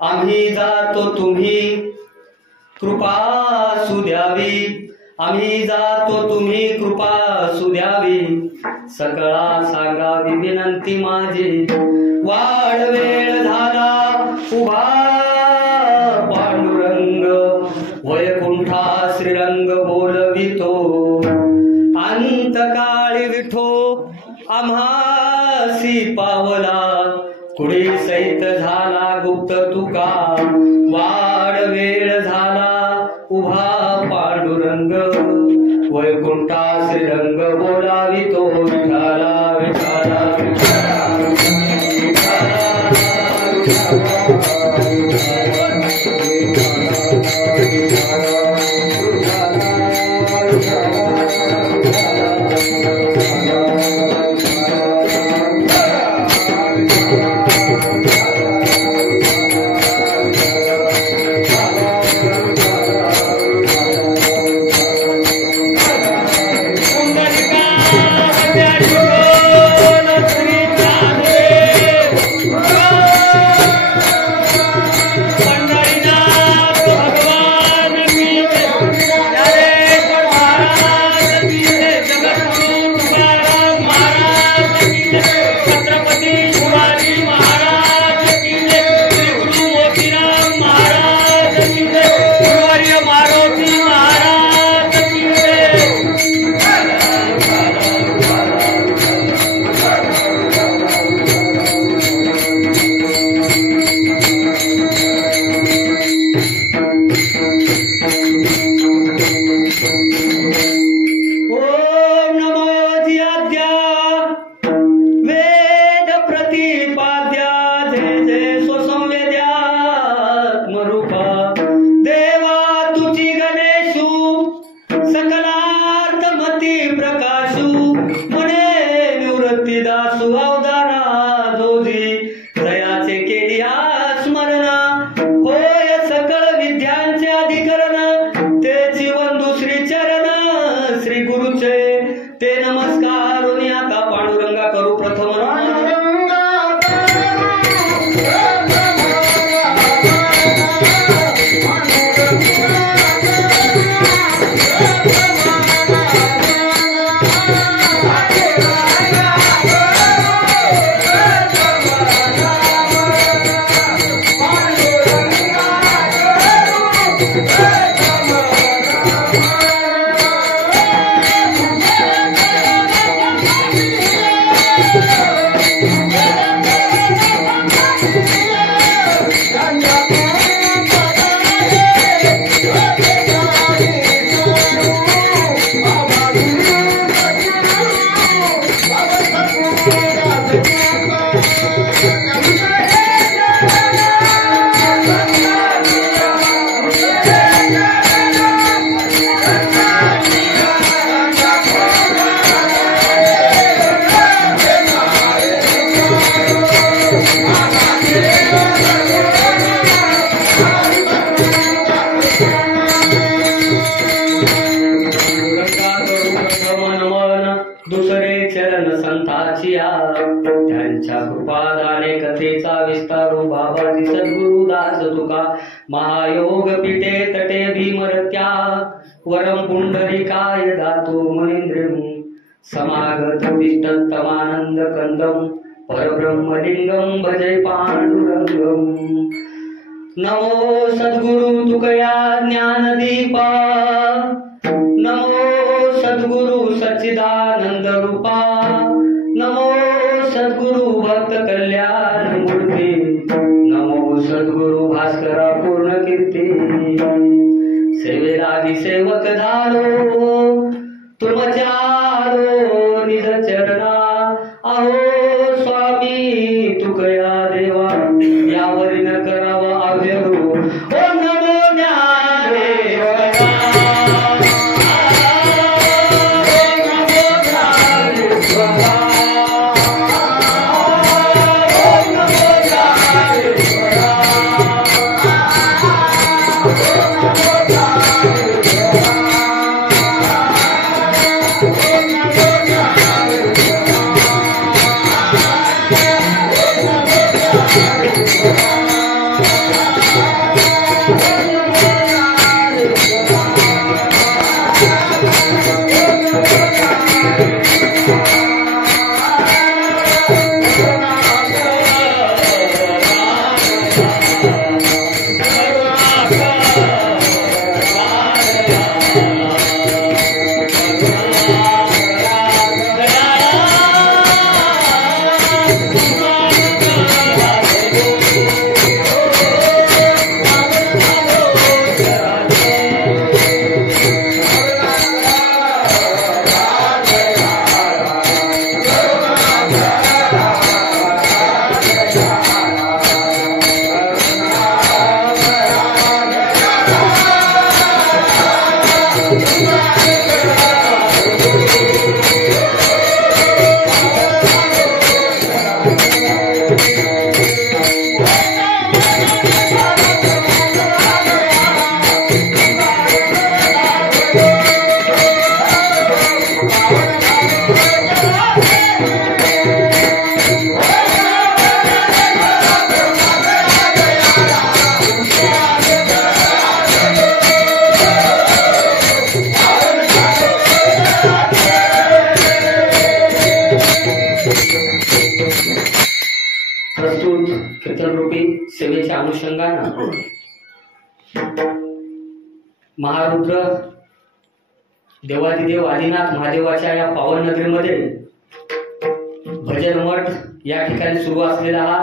आम्ही जातो तुम्ही कृपा सुद्यावी, आम्ही जातो तुम्ही कृपा सुद्यावी, सकळा सांगावी विनंती माझी, वाढ वेळ झाला उभा पांडुरंग, वैकुंठा श्रीरंग बोलवितो, अंतकाळी विठो आम्हासी पावला, कुडी सहित झाला गुप्त तुका, वाढ वेळ झाला उभा पांडुरंग, वैकुंठा श्रीरंग बोलावितो, विठाला विठाला त्यांच्या कृपादाने कथेचा विस्तारू बाबाजी सद्गुरुदास तुका महायोग पीठे तटे भीमरत्या वरम पुंडलिकाय दातो मनिंद्रिम समागत तिष्ठत्तमानंद कंदम परब्रह्मलिंगम भजे पांडुरंगम नमो सद्गुरु तुकया ज्ञानदीपा नमो सद्गुरु सच्चिदानंद रूपा नमो सद्गुरु भक्त कल्याण मूर्ती नमो सद्गुरु भास्करा पूर्ण कीर्ती सेवेलागी सेवक झालो तुमच्यारो निज चरणा अहो स्वामी तुकया देवा यावरी न करावा अव्यरू ओम नमो ज्ञानेश्वरा प्रस्तुत कीर्तन रूपी सेवेच्या अनुषंगाने महारुद्र देवादिदेव आदिनाथ महादेवाच्या या पावन नगरीमध्ये भजन मठ या ठिकाणी सुरू असलेला हा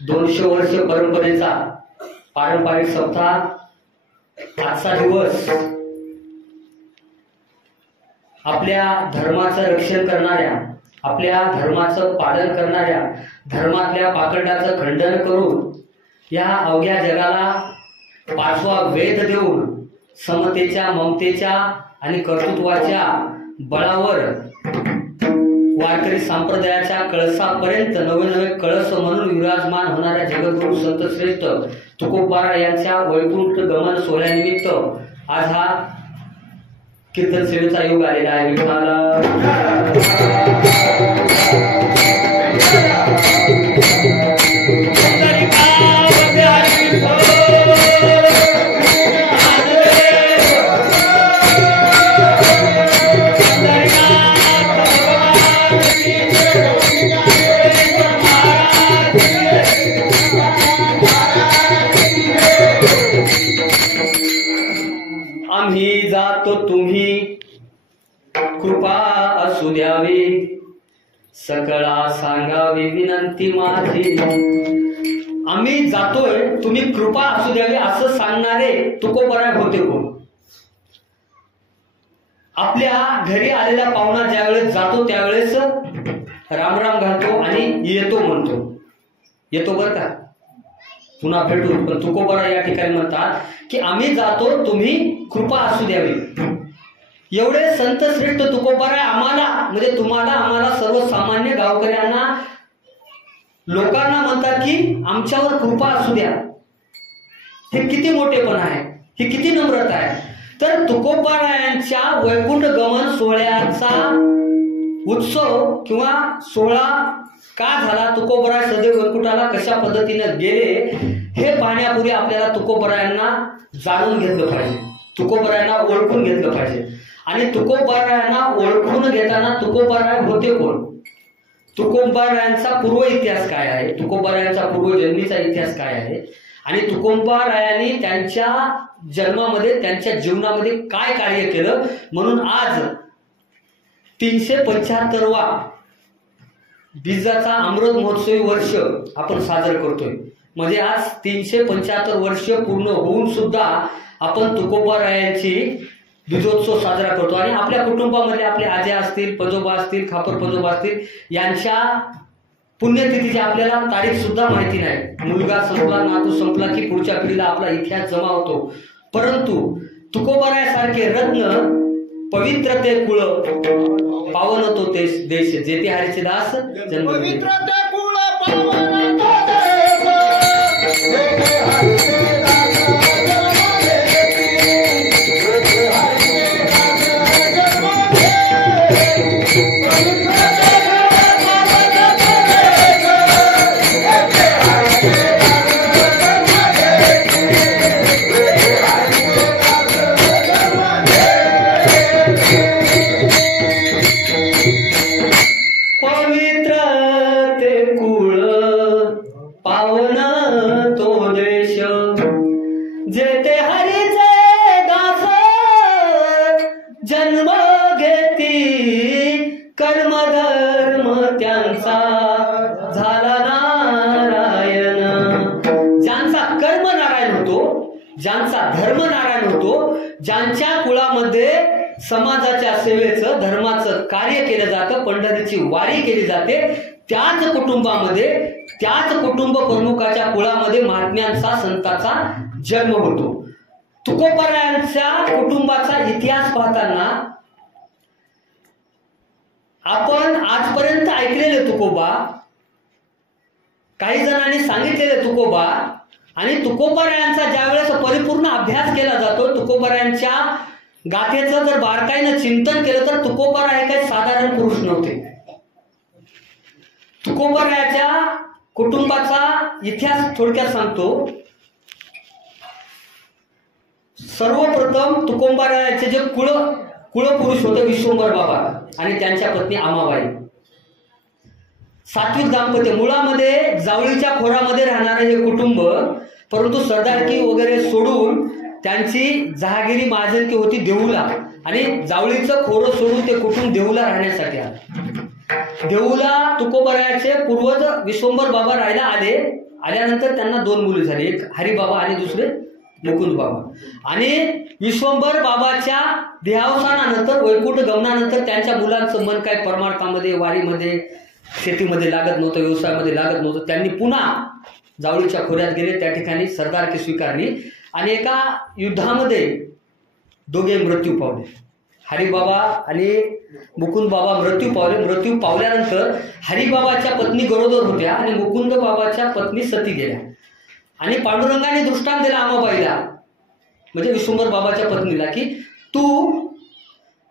200 वर्ष परंपरेचा पारंपरिक सप्ताह आजचा दिवस आपल्या धर्माचं रक्षण करणाऱ्या, आपल्या धर्माचं पालन करणाऱ्या, धर्मातल्या पाकंडाचं खंडन करून या अवघ्या जगाला 5वा वेद देऊन समतेच्या, ममतेच्या आणि कर्तृत्वाच्या बळावर वारकरी संप्रदायाच्या कळसापर्यंत नवे नवे कळस म्हणून विराजमान होणाऱ्या जगद्गुरु संत श्रेष्ठ तुकोबाराय यांच्या वैकुंठ गमन सोहळ्यानिमित्त आज हा कीर्तन सेवेचा योग आलेला आहे. विठ्ठला आम्ही जातो तुम्ही कृपा असू द्यावी, सकळा सांगावी विनंती माझी. आम्ही जातोय तुम्ही कृपा असू द्यावी असं सांगणारे तुकोबाराय होते कोण? आपल्या घरी आलेला पाहुणा ज्यावेळेस जातो त्यावेळेस रामराम घालतो आणि येतो म्हणतो, येतो बर का, पुन्हा भेटू. पण तुकोबाराय या ठिकाणी म्हणतात की आम्ही जातो तुम्ही कृपा असू द्यावी. एवढे संत श्रेष्ठ तुकोबाराय आम्हाला म्हणजे तुम्हाला, आम्हाला सर्वसामान्य गावकऱ्यांना, लोकांना म्हणतात की आमच्यावर कृपा असू द्या. हे किती मोठेपण आहे, ही किती नम्रता आहे. तर तुकोबारायांच्या वैकुंठ गमन सोहळ्याचा उत्सव किंवा सोहळा का झाला, तुकोबाराय सदैव वैकुंठाला कशा पद्धतीने गेले हे पाहण्यापूर्वी आपल्याला तुकोबारायांना जाणून घेतलं पाहिजे, तुकोबारायांना ओळखून घेतलं पाहिजे. आणि तुकोबारायांना ओळखून घेताना तुकोबाराय होते कोण, तुकोबारायांचा पूर्व इतिहास काय आहे, तुकोबारायांचा पूर्वजन्मीचा इतिहास काय आहे आणि तुकोबारायांनी त्यांच्या जन्मामध्ये, त्यांच्या जीवनामध्ये काय कार्य केलं. म्हणून आज 375वा बीजाचा अमृत महोत्सवी वर्ष आपण साजरं करतोय. म्हणजे आज 375 वर्ष पूर्ण होऊन सुद्धा आपण तुकोबारायांची बीजोत्सव साजरा करतो. आणि आपल्या कुटुंबामध्ये आपले आजी असतील, पंजोबा असतील, खापर पंजोबा असतील, यांच्या पुण्यतिथीची आपल्याला तारीख सुद्धा माहिती नाही. मुलगा संपला, नातू संपला की पुढच्या पिढीला आपला इतिहास जमा होतो. परंतु तुकोबारायासारखे रत्न, पवित्र ते कुळ, पावन तो देश, जेथे हरीचे दास जन्म. ज्यांचा धर्मनारायण होतो, ज्यांच्या कुळामध्ये समाजाच्या सेवेचं धर्माचं कार्य केलं जातं, पंढरीची वारी केली जाते, त्याच कुटुंबामध्ये त्याच कुटुंब प्रमुखाच्या कुळामध्ये महात्म्यांचा संतांचा जन्म होतो. तुकोबरायांच्या कुटुंबाचा इतिहास पाहताना आपण आजपर्यंत ऐकलेले तुकोबा, काही जणांनी सांगितलेले तुकोबा आणि तुकोबरायांचा ज्यावेळेस परिपूर्ण अभ्यास केला जातो, तुकोबरायांच्या गाथेचं जर बारकाईनं चिंतन केलं तर तुकोबराय हे काही साधारण पुरुष नव्हते. तुकोबरायाच्या कुटुंबाचा इतिहास थोडक्यात सांगतो. सर्वप्रथम तुकोबरायाचे जे कुळपुरुष होते विश्वंभर बाबा आणि त्यांच्या पत्नी आमाबाई. सात्विक दाम्पत्य, मुळामध्ये जावळीच्या खोरामध्ये राहणारे हे कुटुंब, परंतु सरदारकी वगैरे सोडून त्यांची जहागिरी महाजनकी होती देऊला आणि जावळीचं खोरं सोडून ते कुटुंब देऊला राहण्यासाठी आले. देऊला तुकोबरायाचे पूर्वज विश्वंभर बाबा राहायला आले. आल्यानंतर त्यांना 2 मुले झाली, एक हरिबाबा आणि दुसरे मुकुंद बाबा. आणि विश्वंभर बाबाच्या देहावसानानंतर वैकुंठ गमनानंतर त्यांच्या मुलांचं मन काय परमार्थामध्ये, वारीमध्ये, शेतीमध्ये लागत नव्हतं, व्यवसायामध्ये लागत नव्हतं. त्यांनी पुन्हा जावळीच्या खोऱ्यात गेले, त्या ठिकाणी सरदारकी स्वीकारली आणि एका युद्धामध्ये दोघे मृत्यू पावले. हरिबाबा आणि मुकुंद बाबा मृत्यू पावले. मृत्यू पावल्यानंतर हरिबाबाच्या पत्नी गरोदर होत्या आणि मुकुंद बाबाच्या पत्नी सती गेल्या. आणि पांडुरंगाने दृष्टांत दिला आमाबाईला, म्हणजे विश्वंभर बाबाच्या पत्नीला, की तू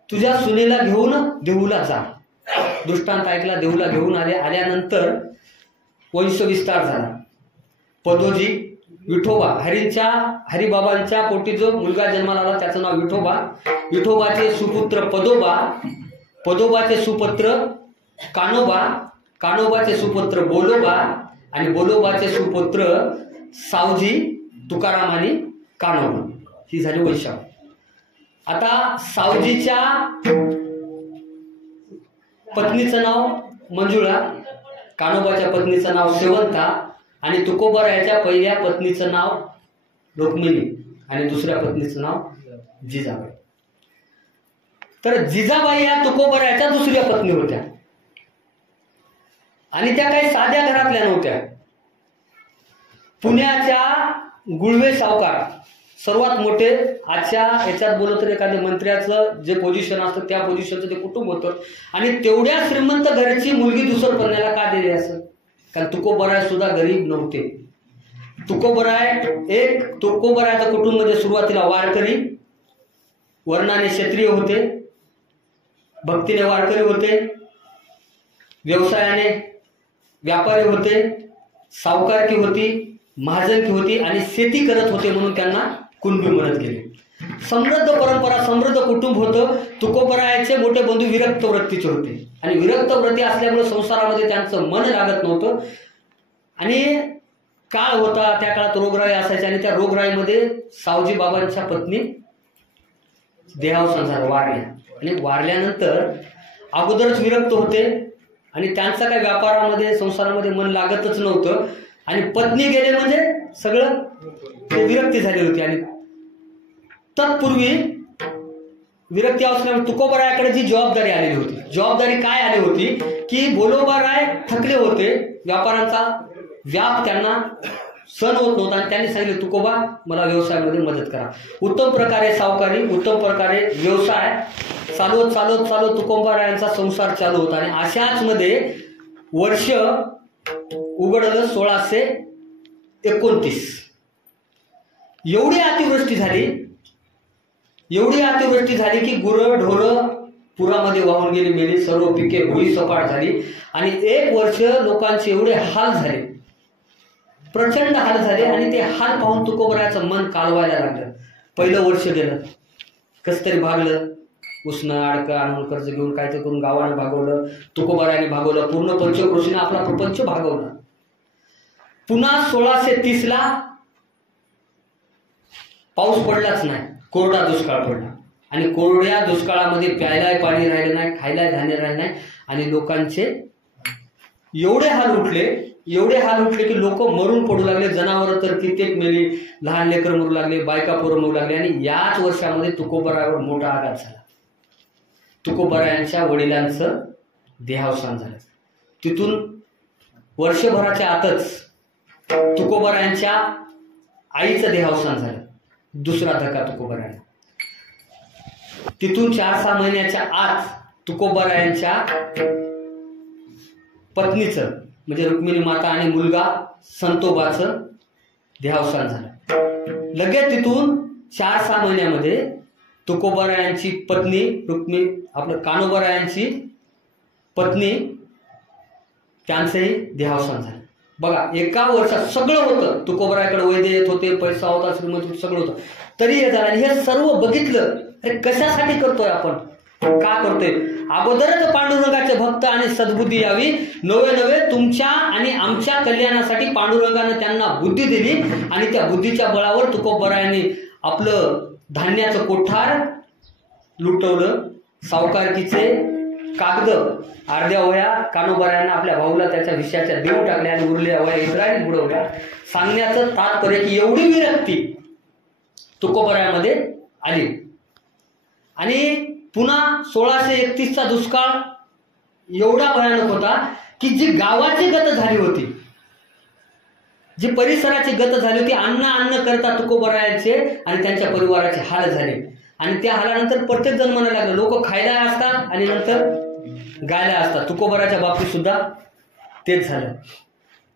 तुझ्या सुनेला घेऊन देऊला जा. दृष्टांत ऐकला, देऊला घेऊन आले. आल्यानंतर वंशविस्तार झाला. पदोजी, विठोबा, हरिबाबांच्या पोटी जो मुलगा जन्माला आला त्याचं नाव विठोबा. विठोबाचे सुपुत्र पदोबा, पदोबाचे सुपुत्र कानोबा, कानोबाचे सुपुत्र बोलोबा आणि बोलोबाचे सुपुत्र सावजी, तुकाराम आणि कानोबा. ही झाली वंशावळ. आता सावजीच्या पत्नीचं नाव मंजुळा, कानोबाच्या पत्नीचं नाव शेवंता आणि तुकोबरायाच्या पहिल्या पत्नीचं नाव रुक्मिणी आणि दुसऱ्या पत्नीचं नाव जिजाबाई. तर जिजाबाई या तुकोबरायाच्या दुसऱ्या पत्नी होत्या आणि त्या काही साध्या घरातल्या नव्हत्या. पुण्याच्या गुळवे सावकार, सर्वात मोठे, आजच्या याच्यात बोलत तर एखाद्या मंत्र्याचं जे पोझिशन असतं त्या पोझिशनचं ते कुटुंब होतं. आणि तेवढ्या श्रीमंत घरची मुलगी दुसरं कन्याला का दिली असं? कारण तुकोबराय सुद्धा गरीब नव्हते. तुकोबरायाचं कुटुंब म्हणजे सुरुवातीला वारकरी, वर्णाने क्षत्रिय होते, भक्तीने वारकरी होते, व्यवसायाने व्यापारी होते, सावकारकी होती, महाजनकी होती आणि शेती करत होते, म्हणून त्यांना कुणबी म्हणत गेले. समृद्ध परंपरा, समृद्ध कुटुंब होतं. तुकोबरायाचे मोठे बंधू विरक्त वृत्तीचे होते आणि विरक्त वृत्ती असल्यामुळे संसारामध्ये त्यांचं मन लागत नव्हतं. आणि काळ होता, त्या काळात रोगराई असायची आणि त्या रोगराईमध्ये सावजी बाबांच्या पत्नी देहावसान झालं, वारल्या. आणि वारल्यानंतर अगोदरच विरक्त होते आणि त्यांचं काही व्यापारामध्ये, संसारामध्ये मन लागतच नव्हतं. आणि पत्नी गेले म्हणजे सगळं विरक्ती झाली होती. आणि तत्पूर्वी विरक्ती असल्यामुळे तुकोबरायाकडे जी जबाबदारी आलेली होती, जबाबदारी काय आली होती की बोलोबाराय थकले होते, व्यापारांचा व्याप त्यांना सण होत नव्हता आणि त्यांनी सांगितले, तुकोबा मला व्यवसायामध्ये मदत करा. उत्तम प्रकारे सावकारी, उत्तम प्रकारे व्यवसाय चालवत चालवत चालवत तुकोबरायांचा संसार चालू होता. आणि अशाच मध्ये वर्ष उघडलं 1629. एवढी अतिवृष्टी झाली की गुरं ढोरं पुरामध्ये वाहून गेली, मेली, सर्व पिके भुई सपाट झाली. आणि 1 वर्ष लोकांचे एवढे हाल झाले, प्रचंड हाल झाले. आणि ते हाल पाहून तुकोबरायाचं मन कालवायला लागलं. पहिलं वर्ष गेलं, कस तरी भागलं, उसणं अडकं आणून कर्ज घेऊन काय ते करून गावानं भागवलं, तुकोबरायाने भागवलं, पूर्ण पंचक्रोशीने आपला प्रपंच भागवला. पुन्हा 1630ला पाऊस पडलाच नाही, कोरडा दुष्काळ पडला. आणि कोरड्या दुष्काळामध्ये प्यायलाय पाणी राहिलं नाही, खायलाय धान्य राहिलं नाही. आणि लोकांचे एवढे हाल उठले एवढे हाल उठले की लोक मरून पडू लागले, जनावरं तर कित्येक मेली, लहान लेकर मरू लागले, बायका पोरं मरू लागले. आणि याच वर्षामध्ये तुकोबरायावर मोठा आघात झाला. तुकोबरायांच्या वडिलांचं देहावसान झालं. तिथून वर्षभराच्या आतच तुकोबरायांच्या आईचं देहावसान झालं. दुसरा धक्का तुकोबरायांना. तिथून 4-6 महिन्याच्या आत तुकोबरायांच्या पत्नीचं म्हणजे रुक्मिणी माता आणि मुलगा संतोबाचं देहावसान झालं. लगेच तिथून 4-6 महिन्यामध्ये तुकोबरायांची पत्नी आपलं कान्होबरायांची पत्नी त्यांचंही देहावसान झालं. बघा, एका वर्षात सगळं होतं. तुकोबरायाकडे वैद्य येत होते, पैसा होता, श्रीमंत सगळं होतं, तरी हे झालं. आणि हे सर्व बघितलं. अरे कशासाठी करतोय आपण, का करतोय? अगोदरच पांडुरंगाचे भक्त आणि सद्बुद्धी यावी, नवे तुमच्या आणि आमच्या कल्याणासाठी पांडुरंगानं त्यांना बुद्धी दिली. आणि त्या बुद्धीच्या बळावर तुकोबरायांनी आपलं धान्याचं कोठार लुटवलं. सावकारकीचे कागद अर्ध्या वया कान्होबरायांना आपल्या भाऊला त्याच्या विषयाच्या देऊन टाकल्या आणि उरलेल्या वया इस्रायली बुडवल्या. सांगण्याचं तात्पर्य की एवढी विरक्ती तुकोबरायामध्ये आली. आणि पुन्हा 1631चा दुष्काळ एवढा भयानक होता की जी गावाची गत झाली होती, जी परिसराची गत झाली होती, अन्न करता तुकोबरायाचे आणि त्यांच्या परिवाराचे हाल झाले. आणि त्या हालानंतर प्रत्येक जण म्हणायला लागलं, लोक खायला असतात आणि नंतर गायला असतात. तुकोबराच्या बाबतीत सुद्धा तेच झालं.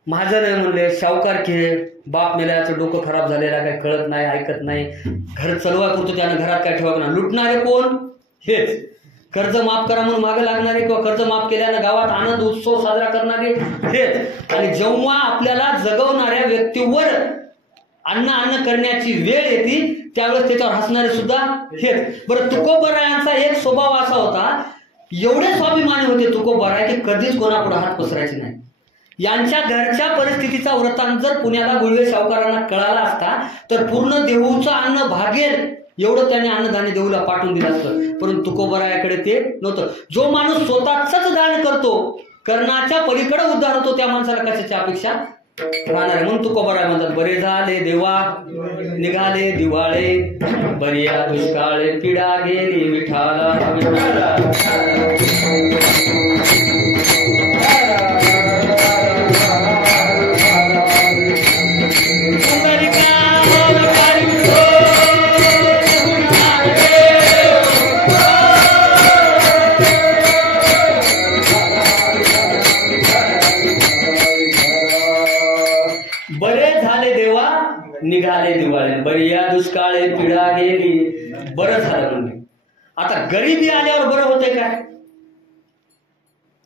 महाजन आहे म्हणले, सावकार की बाप मेल्याचं डोकं खराब झालेला, काही कळत नाही, ऐकत नाही, घर चलवा पुरतं त्यानं घरात काय ठेवा. लुटणारे कोण? हेच. कर्ज माफ करा म्हणून मागे लागणारे किंवा कर्ज माफ केल्यानं गावात आनंद उत्सव साजरा करणारे हेच. आणि जेव्हा आपल्याला जगवणाऱ्या व्यक्तीवर अन्न करण्याची वेळ येते त्यावेळेस त्याच्यावर हसणारे सुद्धा हेच. बरं, तुकोबरायांचा एक स्वभाव असा होता, एवढे स्वाभिमानी होते तुकोबराय की कधीच कोणापुढे हात पसरायचे नाही. यांच्या घरच्या परिस्थितीचा वृत्तांत जर पुण्याला गुळवे सावकारांना कळाला असता तर पूर्ण देहूचं अन्न भागेल एवढं त्याने अन्नधान्य देऊला पाठवून दिलं असतं. परंतु तुकोबरायाकडे ते नव्हतं. जो माणूस स्वतःच दान करतो, कर्णाच्या पलीकडे उद्धार होतो, त्या माणसाला कशाची अपेक्षा राहणार आहे. म्हणून तुकोबराय म्हणतात, बरे झाले देवा निघाले दिवाळे, बरिया दुष्काळे पिढा गेली विठाला. निघाले दिवाळे, बरिया दुष्काळे पिढा गेली. बरं झालं म्हणजे. आता गरिबी आल्यावर बरं होतंय काय?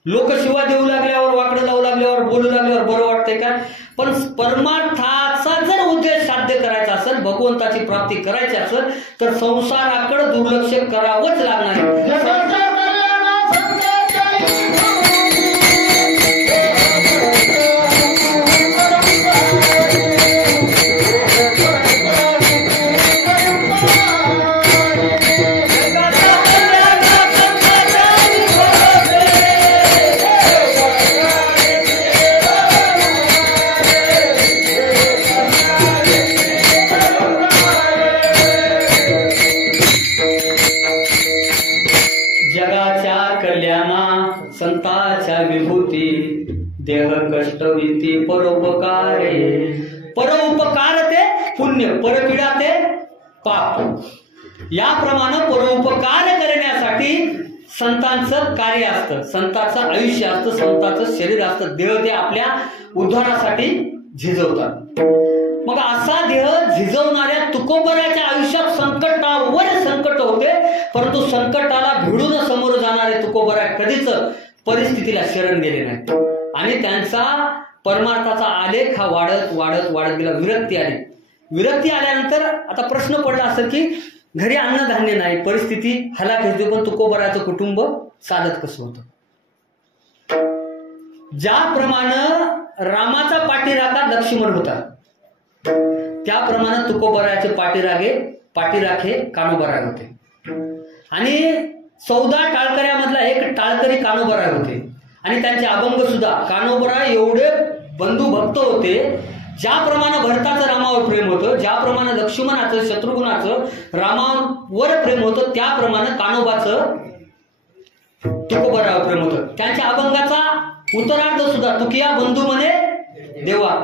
लोक शिवा देऊ लागल्यावर, वाकडं लावू लागल्यावर, बोलू लागल्यावर बरं वाटतंय का? पण परमार्थाचा जर उद्देश साध्य करायचा असेल, भगवंताची प्राप्ती करायची असेल तर संसाराकडे दुर्लक्ष करावंच लागणार आहे. संताच्या विभूती देह कष्टविती परोपकारे. परोपकार ते पुण्य, परपीडा ते पाप. याप्रमाणे परोपकार करण्यासाठी संतांचं कार्य असतं, संतांचं आयुष्य असतं, संतांचं शरीर असतं. देह ते आपल्या उद्धारासाठी झिजवतात. मग असा देह झिजवणाऱ्या तुकोबराच्या आयुष्यात संकटावर संकट होते, परंतु संकटाला भिडून समोर जाणारे तुकोबरा कधीच परिस्थितीला शरण गेले नाही. आणि त्यांचा परमार्थाचा आलेख हा वाढत वाढत वाढत गेला. विरक्ती आली. विरक्ती आल्यानंतर आता प्रश्न पडला असं की घरी अन्नधान्य नाही, परिस्थिती हलाखीच होती, पण तुकोबराचं कुटुंब चालत कसं होतं? ज्याप्रमाणे रामाचा पाठीराखा लक्ष्मण होता, त्याप्रमाणे तुकोबराचे पाठीराखे कान्होबराय होते. आणि 14 टाळकऱ्यामधला एक टाळकरी कान्होबराय होते. आणि त्यांचे अभंग सुद्धा कान्होबराय एवढे बंधू भक्त होते, ज्याप्रमाणे भरताचं रामावर प्रेम होतं, ज्याप्रमाणे लक्ष्मणाचं शत्रुघ्नाचं रामावर प्रेम होतं, त्याप्रमाणे कान्होबाचं तुकोबरावर प्रेम होतं. त्यांच्या अभंगाचा उत्तरार्ध सुद्धा तुकिया बंधू म्हणे देवा,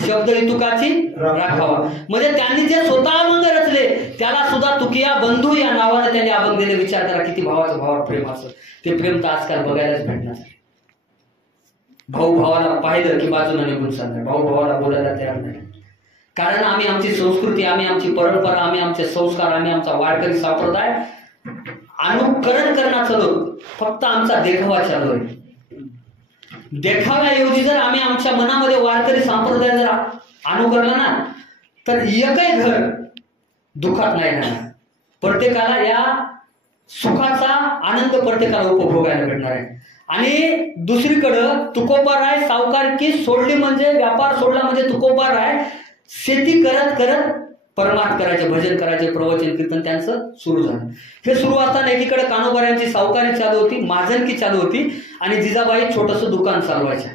शब्द तुकाची राखावा. म्हणजे त्यांनी जे स्वतः अभंग रचले त्याला सुद्धा तुकिया बंधू या नावाने त्यांनी अभंग दिले. विचार करा किती भावाचं भावावर प्रेम असतं. ते प्रेम तर आजकाल बघायलाच भेटणार. भाऊ भावाला पाहिलं की बाजूला निघून चालणार, भाऊ भावाला बोलायला तयार नाही. कारण आम्ही आमची संस्कृती, आम्ही आमची परंपरा, आम्ही आमचे संस्कार, आम्ही आमचा वारकरी संप्रदाय अनुकरण करण्यात चालू, फक्त आमचा देखावा चालू आहे. देखाव्याऐवजी जर आम्ही आमच्या मनामध्ये वारकरी संप्रदाय जर अनुकरला ना तर एकही घर दुःखात नाही राहणार. प्रत्येकाला या सुखाचा आनंद प्रत्येकाला उपभोगायला भेटणार आहे. आणि दुसरीकडं तुकोबाराय सावकारकी सोडली म्हणजे, व्यापार सोडला म्हणजे तुकोबाराय शेती करत करत परमार्थ करायचे, भजन करायचे, प्रवचन कीर्तन त्यांचं सुरू झालं. हे सुरू असताना एकीकडे कान्होबाऱ्यांची सावकारी चालू होती, महाजनकी चालू होती आणि जिजाबाई छोटंसं दुकान चालवायच्या.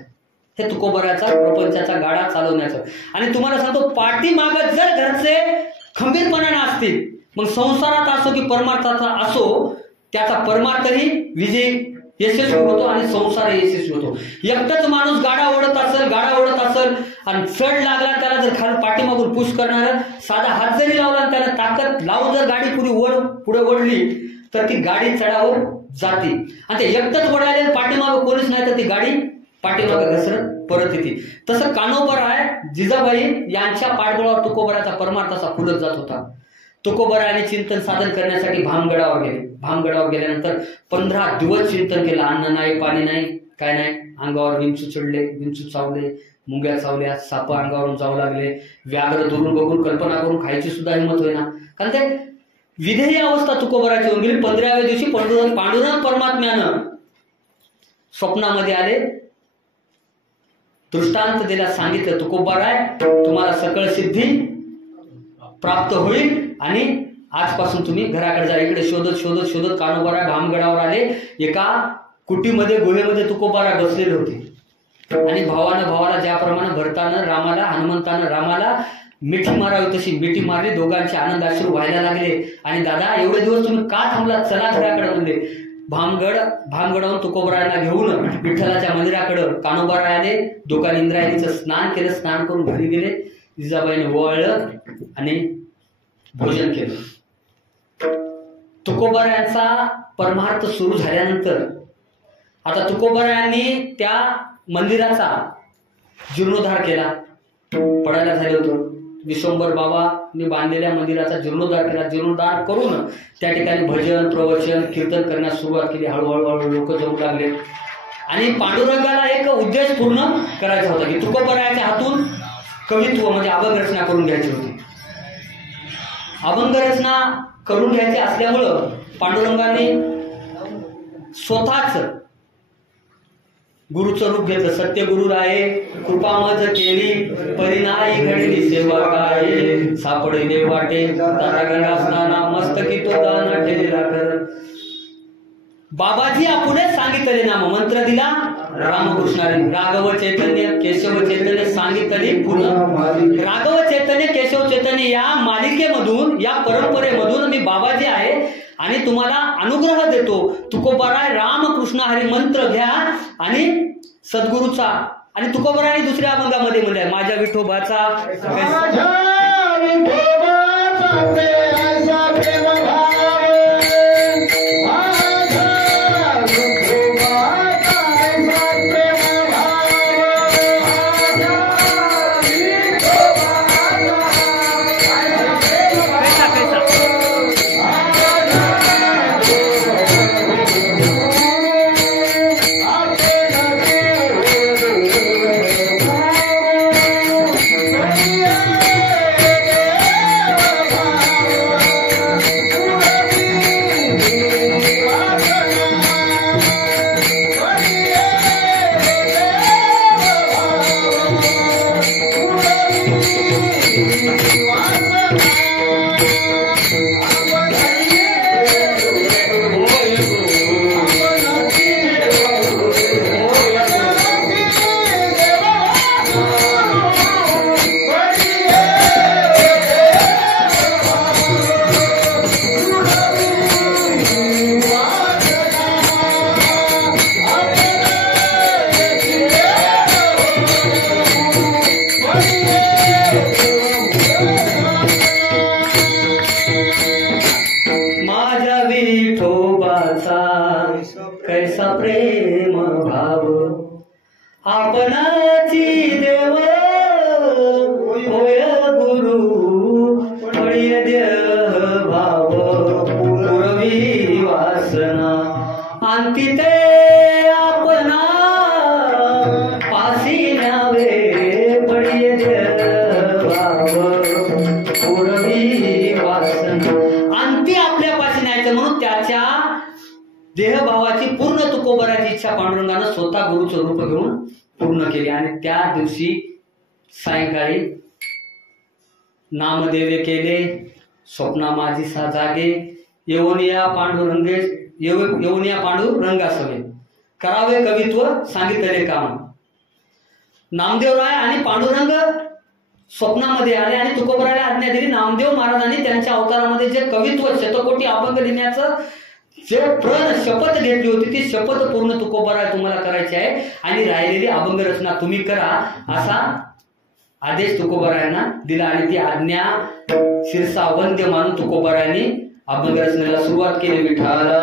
हे तुकोबाराचा प्रपंचाचा गाडा चालवण्याचं. आणि तुम्हाला सांगतो, पाठीमागं जर घरचे खंबीरपणाने असतील, मग संसारात असो की परमार्थाचा असो, त्याचा परमार्थही विजय यशस्वी होतो आणि संसार यशस्वी होतो. एकटाच माणूस गाडा ओढत असेल आणि चढ लागला, त्याला जर खाली पाठीमागून पुश करणार, साधा हात जरी लावला आणि त्याला ताकद लावून जर गाडी पुढे ओढली तर ती गाडी चढावर जाते. आणि ते एकटंच ओढायला पाठीमागं कोणीच नाही तर ती गाडी पाठीमागं घसरत परत येते. तसं कान्होबाराय जिजाबाई यांच्या पाठबळावर तुकोबाराचा परमार्थ असा फुलत जात होता. तुकोबारायाने चिंतन साधन करण्यासाठी भामगडावर गेले. भामगडावर गेल्यानंतर 15 दिवस चिंतन केलं. अन्न नाही, पाणी नाही, काय नाही. अंगावर विंचू चढले, विंचू चावले, मुंग्या चावल्या, साप अंगावरून जाऊ लागले. व्याघ्र दुरून बघून कल्पना करून खायची सुद्धा हिंमत होईना. कारण ते विधेयी अवस्था तुकोबाराची होऊन गेली. 15व्या दिवशी पांडुरंग परमात्म्यानं स्वप्नामध्ये आले, दृष्टांत दिला, सांगितलं तुकोबाराय तुम्हाला सकळ सिद्धी प्राप्त होईल आणि आजपासून तुम्ही घराकडे जा. इकडे शोधत शोधत शोधत कान्होबाराय भामगडावर आले. एका कुटीमध्ये, गुहेमध्ये तुकोबाराय बसलेले होते. आणि भावाला ज्याप्रमाणे भरतानं रामाला, हनुमंतानं रामाला मिठी मारावी तशी मिठी मारली. दोघांचे आनंद अश्रू व्हायला लागले. आणि दादा एवढे दिवस तुम्ही का थांबलात, चला घराकडे म्हणले. भामगडावरून तुकोबारायला घेऊन विठ्ठलाच्या मंदिराकडे कान्होबाराय आले. दोघांनी इंद्रायणीचं स्नान केलं. स्नान करून घरी गेले. जिजाबाईने ओवाळलं आणि भोजन केलं. तुकोबारायांचा परमार्थ सुरू झाल्यानंतर आता तुकोबारायांनी त्या मंदिराचा जीर्णोद्धार केला. पडायला झालं होतं. विश्वंभर बाबांनी बांधलेल्या मंदिराचा जीर्णोद्धार केला. जीर्णोद्धार करून त्या ठिकाणी भजन, प्रवचन, कीर्तन करण्यास सुरुवात केली. हळूहळू लोक जमू लागले. आणि पांडुरंगाला एक उद्देश पूर्ण करायचा होता की तुकोबारायाच्या हातून कवित्व म्हणजे अभंग रचना करून घ्यायची होती. अभंग रचना करून घ्यायची असल्यामुळं पांडुरंगाने स्वतःच गुरुचं रूप घेतलं. सत्यगुरु राये कृपा मज केली, परिणाई घडली सेवा काय, सापडले वाटे तारागण असताना मस्तकी तो दाना ठेला कर. बाबाजी आपुणे सांगितले नाम, मंत्र दिला रामकृष्णाने. राघव चैतन्य केशव चैतन्य सांगितले पुन्हा. राघव चैतन्य केशव चैतन्य या मालिकेमधून, या परंपरेमधून मी बाबाजी आहे आणि तुम्हाला अनुग्रह देतो. तुकोबाराय रामकृष्ण हरी मंत्र घ्या आणि सद्गुरूचा. आणि तुकोबारायने दुसऱ्या अभंगामध्ये म्हणले माझ्या विठोबाचा शांती ते आपणा पासी न्यावे पडिये पूर्वी वासन. अंती आपल्या पाशी न्यायचं म्हणून त्याच्या देहभावाची पूर्ण तुकोबराची इच्छा पांडुरंगानं स्वतः गुरुचं रूप घेऊन पूर्ण केली. आणि त्या दिवशी सायंकाळी नामदेवे केले स्वप्ना माझी सा जागे येवनिया पांडुरंगे येवनिया पांडुरंगासवे करावे कवित्व सांगितले काम. नामदेवराय आणि पांडुरंग स्वप्नामध्ये आले आणि तुकोबराला आज्ञा दिली. नामदेव महाराजांनी त्यांच्या अवतारामध्ये जे कवित्व शतकोटी अभंग लिहिण्याचं जे प्रण शपथ घेतली होती ती शपथ पूर्ण तुकोबराय तुम्हाला करायची आहे आणि राहिलेली अभंग रचना तुम्ही करा असा आदेश तुकोबरायांना दिला. आणि ती आज्ञा शिरसा वंद्य मानून तुकोबरायांनी अभंग रचनेला सुरुवात केली. विठाला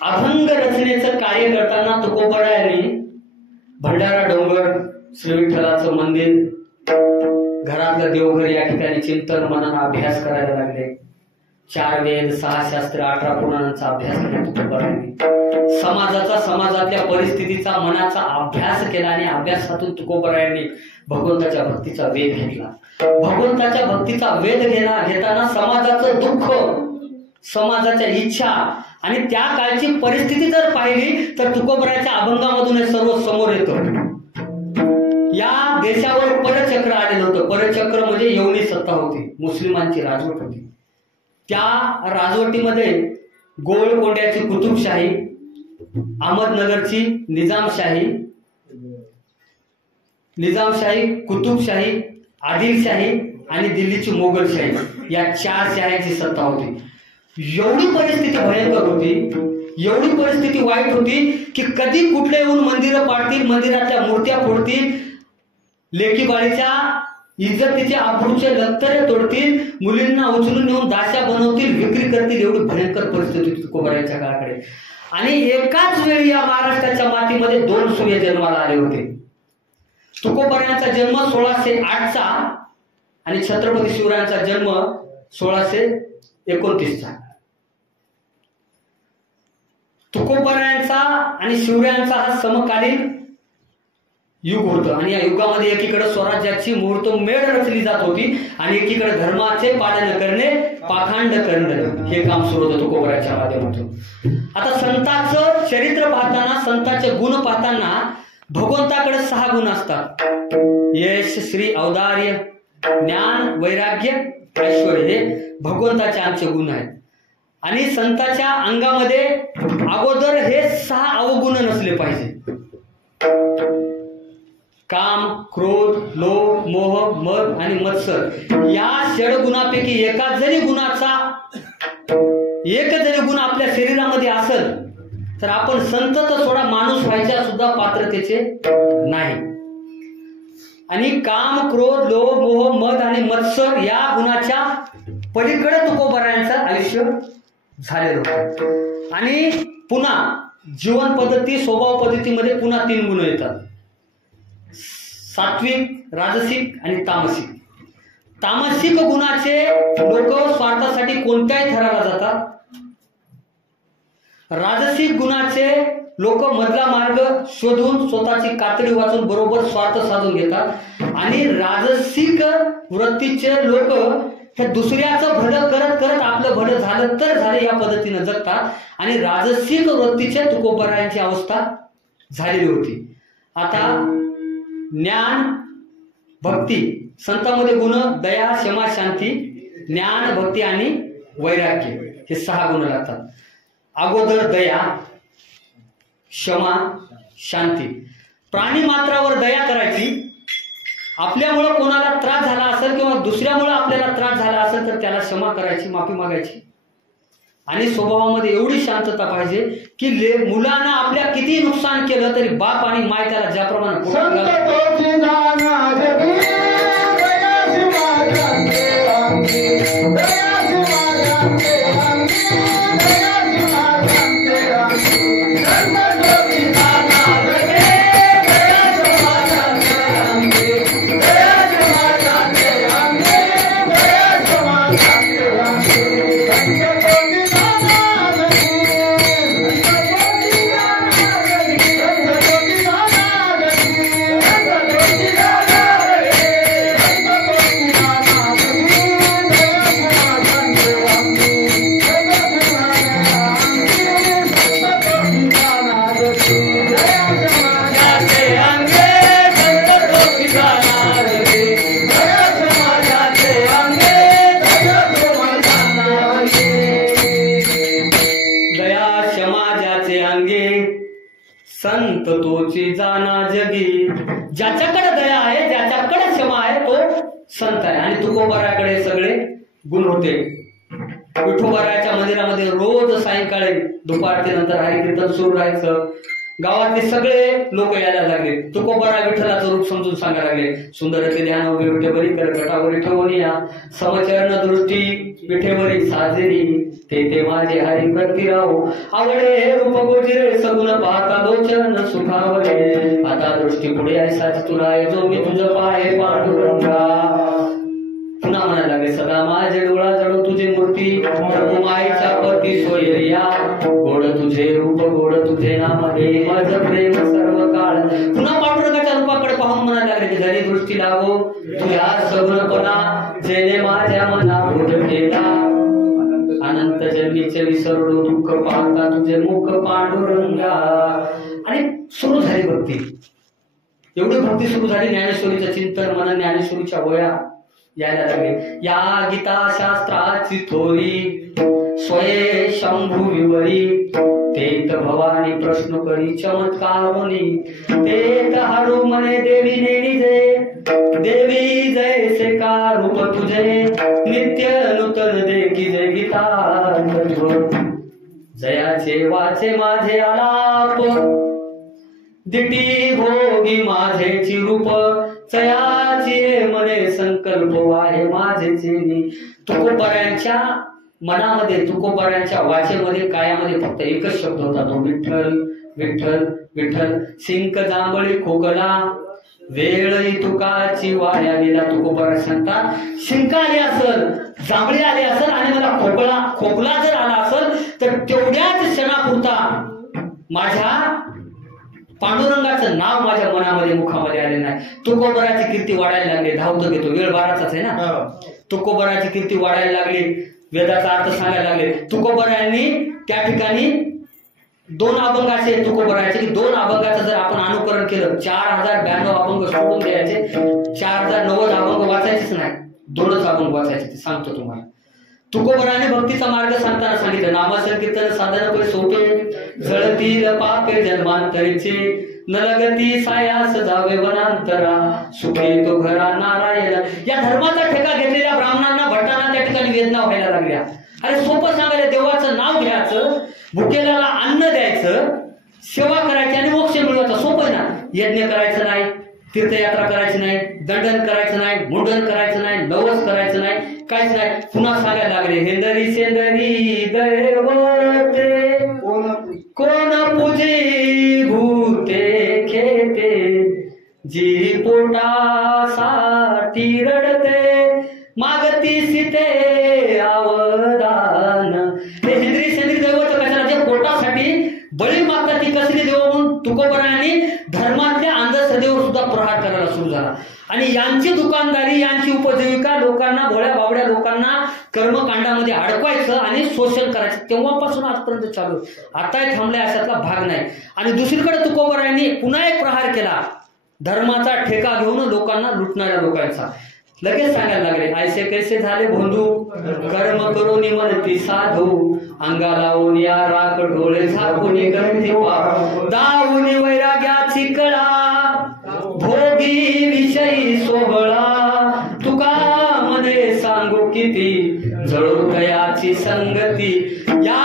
अभंग रचनेचं कार्य करताना तुकोबरायांनी भंडारा डोंगर, श्री विठ्ठलाचं मंदिर, घरातलं देवघर या ठिकाणी चिंतन मनन अभ्यास करायला लागले. 4 वेद 6 शास्त्र 18 पुराणांचा अभ्यास केला तुकोबरायांनी. समाजातल्या परिस्थितीचा मनाचा अभ्यास केला आणि अभ्यासातून तुकोबरायांनी भगवंताच्या भक्तीचा वेध घेतला. भगवंताच्या भक्तीचा वेध घेताना समाजाचं दुःख, समाजाच्या इच्छा आणि त्या काळची परिस्थिती जर पाहिली तर तुकोबराच्या अभंगामधून हे सर्व समोर येतं. या देशावर परचक्र आलेलं होतं. परचक्र म्हणजे यवनी सत्ता होती, मुस्लिमांची राजवट होती. त्या राजवटीमध्ये गोलकोंड्याची कुतुबशाही, अहमदनगरची निजामशाही, कुतुबशाही, आदिलशाही आणि दिल्लीची मोगलशाही या 4 शाह्यांची सत्ता होती. एवढी परिस्थिती भयंकर होती, एवढी परिस्थिती वाईट होती की कधी कुठले येऊन मंदिरं पाडतील, मंदिरातल्या मूर्त्या फोडतील, लेकी बाळीच्या इज्जतीचे आबरूचे लक्तरे तोडतील, मुलींना उचलून नेऊन दास्या बनवतील, विक्री करतील. एवढी भयंकर परिस्थिती होती तुकोबरायांच्या काळाकडे. आणि एकाच वेळी या महाराष्ट्राच्या मातीमध्ये 2 सूर्य जन्माला आले होते. तुकोबरायांचा जन्म 1608चा आणि छत्रपती शिवरायांचा जन्म 1629चा. तुकोबरायांचा आणि शिवरायांचा हा समकालीन युग होतं आणि या युगामध्ये एकीकडे स्वराज्याची मुहूर्तमेढ रचली जात होती आणि एकीकडे धर्माचे पालन करणे, पाखंड करणे हे काम सुरू होतं तुकोबराच्या माध्यमातून. आता संतांचं चरित्र पाहताना, संतांचे गुण पाहताना भगवंताकडे 6 गुण असतात. यश, श्री, औदार्य, ज्ञान, वैराग्य, ऐश्वर्य हे भगवंताचे आमचे गुण आहेत. आणि संतांच्या अंगामध्ये अगोदर हे 6 अवगुण नसले पाहिजे. काम, क्रोध, लोभ, मोह, मद आणि मत्सर या षडगुणापैकी एक जरी गुण आपल्या शरीरामध्ये असेल तर आपण संत तर सोडा, माणूस व्हायच्या सुद्धा पात्रतेचे नाही. आणि काम, क्रोध, लोभ, मोह, मद आणि मत्सर या गुणाच्या पलीकडे तुकोबरायांचं आयुष्य झालेलं होतं. आणि पुन्हा जीवन पद्धती, स्वभाव पद्धतीमध्ये पुन्हा 3 गुण येतात: सात्विक, राजसिक आणि तामसिक. तामसिक गुणाचे लोक स्वार्थासाठी कोणत्याही थराला जातात. राजसिक गुणाचे लोक मधला मार्ग शोधून स्वतःची कातडी वाचून बरोबर स्वार्थ साधून घेतात. आणि राजसिक वृत्तीचे लोक हे दुसऱ्याचं भलं करत करत आपलं भलं झालं तर झालं या पद्धतीने जगतात. आणि राजसिक वृत्तीचे तुकोबरायांची अवस्था झालेली होती. आता ज्ञान, भक्ती, संतांमध्ये गुण दया, क्षमा, शांती, ज्ञान, भक्ती आणि वैराग्य हे 6 गुण लागतात. अगोदर दया, क्षमा, शांती. प्राणी मात्रावर दया करायची. आपल्यामुळे कोणाला त्रास झाला असेल किंवा दुसऱ्यामुळे आपल्याला त्रास झाला असेल तर त्याला क्षमा करायची, माफी मागायची. आणि स्वभावामध्ये एवढी शांतता पाहिजे की मुलांना आपल्या किती नुकसान केलं तरी बाप आणि माय त्याला ज्याप्रमाणे संत तोची जाना जगी. ज्याच्याकडे दया आहे, ज्याच्याकडे क्षमा आहे तो संत आहे. आणि तुकोबाराकडे सगळे गुण होते. विठोबाराच्या मंदिरामध्ये रोज सायंकाळी दुपारच्यानंतर हरिकीर्तन सुरू राहायचं. गावातले सगळे लोक यायला लागले. तुकोबारा विठ्ठलाचं रूप समजून सांगायला लागले. सुंदरते ध्यान उभे विठेवरी करकटावरी ठेवून या समचरण दृष्टी विठेवरी साजेरी ते माझे हरी प्रती राहो आवडे रूप गोजिरे सगुण पाहता लोचन सुखावले आता दृष्टी पुढे ऐसाच तुला जो मी तुझ पाहे पांडुरंगा. पुन्हा म्हणायला लागले सदा माझे डोळा जडो तुझे मूर्ती माईच्या पती सोयरिया गोड तुझे रूप गोड तुझे नाम हे माझं प्रेम सर्व काळ. पुन्हा पांडुरंगाच्या रूपाकडे पाहून म्हणायला लागले की जरी दृष्टी लागो तुझ्या सगुणपणा जेणे माझ्या मना बोध केला अनंत जन्मीचे विसरलो दुःख पाहता तुझे मुख पांडुरंगा. आणि सुरू झाली भक्ती. एवढी भक्ती सुरू झाली. ज्ञानेश्वरीचं चिंतन मन ज्ञानेश्वरीच्या वया यायला लागले. या गीता शास्त्राची थोरी स्वये शंभू विवरी तेत भवानी प्रश्न करी चमत्कारोनी तेत हारू मने देवी नेनी जय देवी जय से का रूप तुझे नित्य नूतन देखी जय गीता जयाचे वाचे माझे आलाप दिटी भोगी माझेची रूप चयाची मने संकल्प आहे माझे चेनी. तुकोबारांच्या मनामध्ये तुकोबारांच्या वाचेमध्ये कायामध्ये फक्त एकच शब्द होता तो विठ्ठल विठ्ठल विठ्ठल. शिंक जांभळी खोकला वेळही तुकाची वाया गेला. तुकोबारा सांगतात शिंक आली असल जांभळी आली असल आणि मला खोकला जर आला असेल तर तेवढ्याच क्षणापुरता माझ्या पांडुरंगाचं नाव माझ्या मनामध्ये मुखामध्ये आले नाही. तुकोबाराची कीर्ती वाढायला लागली. धावतो घेतो वेळ बाराचाच आहे ना. तुकोबाराची कीर्ती वाढायला लागली. वेदाचा अर्थ सांगायला लागले. तुकोबारांनी त्या ठिकाणी 2 अभंग असे तुकोबाराचे की 2 अभंगाचं जर आपण अनुकरण केलं 4092 अभंग सोडून द्यायचे. 4090 अभंग वाचायचेच नाही. 2च अभंग वाचायचे ते सांगतो तुम्हाला. तुकोबाराने भक्तीचा मार्ग सांगताना सांगितलं नामसंकीर्तन साधन पै सोपे जळतील पापे जन्मांतरीचे न लगती सायास जावे वनांतरा सुखी तो घरा नारायण. या धर्माचा ठेका घेतलेल्या ब्राह्मणांना भटांना त्या ठिकाणी वेदना व्हायला लागल्या. अरे सोपं सांगायला देवाचं नाव घ्यायचं भुकेल्याला अन्न द्यायचं सेवा करायची आणि मोक्ष मिळवायचा. सोपं ना. यज्ञ करायचं नाही तीर्थयात्रा करायची नाही दंडन करायचं नाही मुंडन करायचं नाही नवस करायचं नाही काहीच नाही. पुन्हा सांगायला लागले हेंदरी सेंदरी दैवते कोण पूजे भूते खेते जी पोटासाठी रडते मागती सीते अवदान. हे हेंदरी सेंदरी दैवत कशाला जे पोटासाठी बळी मागतात ती कसली देव म्हणून तुकोबारांनी धर्मातल्या अंधश्रद्धेवर सुद्धा प्रहार करायला सुरू झाला. आणि यांची दुकानदारी यांची उपजीविका लोकांना भोळ्या बाबड्या लोकांना कर्मकांडामध्ये अडकवायचं आणि शोषण करायचं तेव्हापासून आजपर्यंत चालू. आताही थांबलाय अशातला भाग नाही. आणि दुसरीकडे तुकोबारांनी पुन्हा एक प्रहार केला धर्माचा ठेका घेऊन लोकांना लुटणाऱ्या लोकांचा. लगेच सांगायला लागले ऐसे कैसे झाले भोंदू कर्म करून म्हणती साधू अंगा लावून या राख डोळे झाकून करती दावून वैराग्याची कळा भोगी विषयी सोहळा तुका मध्ये सांगू किती जळू तया तुकोबराची संगती. या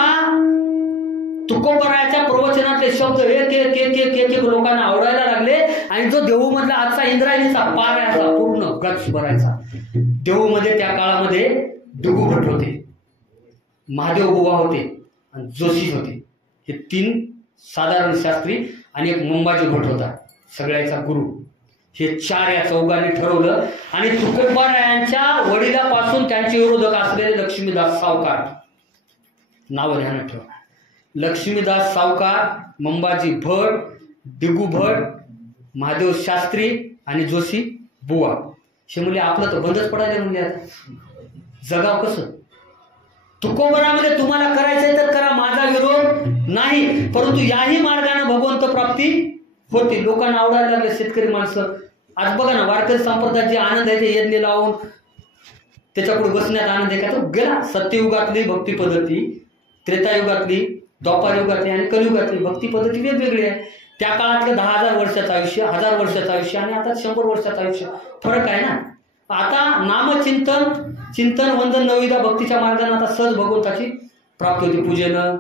तुकोबराच्या प्रवचनातले शब्द एक एक एक एक एक एक लोकांना आवडायला लागले. आणि जो देहू मधला आजचा इंद्रायणीचा पार आहे असा पूर्ण गच्च भरायचा. देहू मध्ये त्या काळामध्ये डुगू भट होते, महादेव बुवा होते आणि जोशी होते. हे 3 साधारण शास्त्री आणि एक मंबाजी भट होता सगळ्याचा गुरु. हे 4 या चौघांनी ठरवलं. आणि तुकोबारायांच्या वडिलापासून त्यांचे विरोधक असलेले लक्ष्मीदास सावकार, नाव ध्यानात ठेवा. लक्ष्मीदास सावकार, मंबाजी भट, दिगू भट, महादेव शास्त्री आणि जोशी बुवा. हे म्हणजे आपलं तर बंदच पडायला म्हणजे आता जगाव कसं. तुकोबरामध्ये तुम्हाला करायचंय तर करा, माझा विरोध नाही. परंतु याही मार्गाने भगवंत प्राप्ती होती. लोकांना आवडायला लागले शेतकरी माणसं. आज बघा ना, वारकरी संप्रदायात जे आनंद आहे ते यज्ञ लावून त्याच्यापुढे बसण्यात आनंद आहे का तो गेला. सत्ययुगातली भक्ती पद्धती, त्रेतायुगातली, द्वापारयुगातली आणि कलियुगातली भक्ती पद्धती वेगवेगळी आहे. त्या काळातलं 10,000 वर्षाचं आयुष्य, 1000 वर्षाचं आयुष्य आणि आता 100 वर्षाचं आयुष्य फरक आहे ना. आता नामचिंतन, चिंतन, वंदन, नवविधा भक्तीच्या मार्गाने आता सहज भगवंताची प्राप्ती होती. पूजेनं,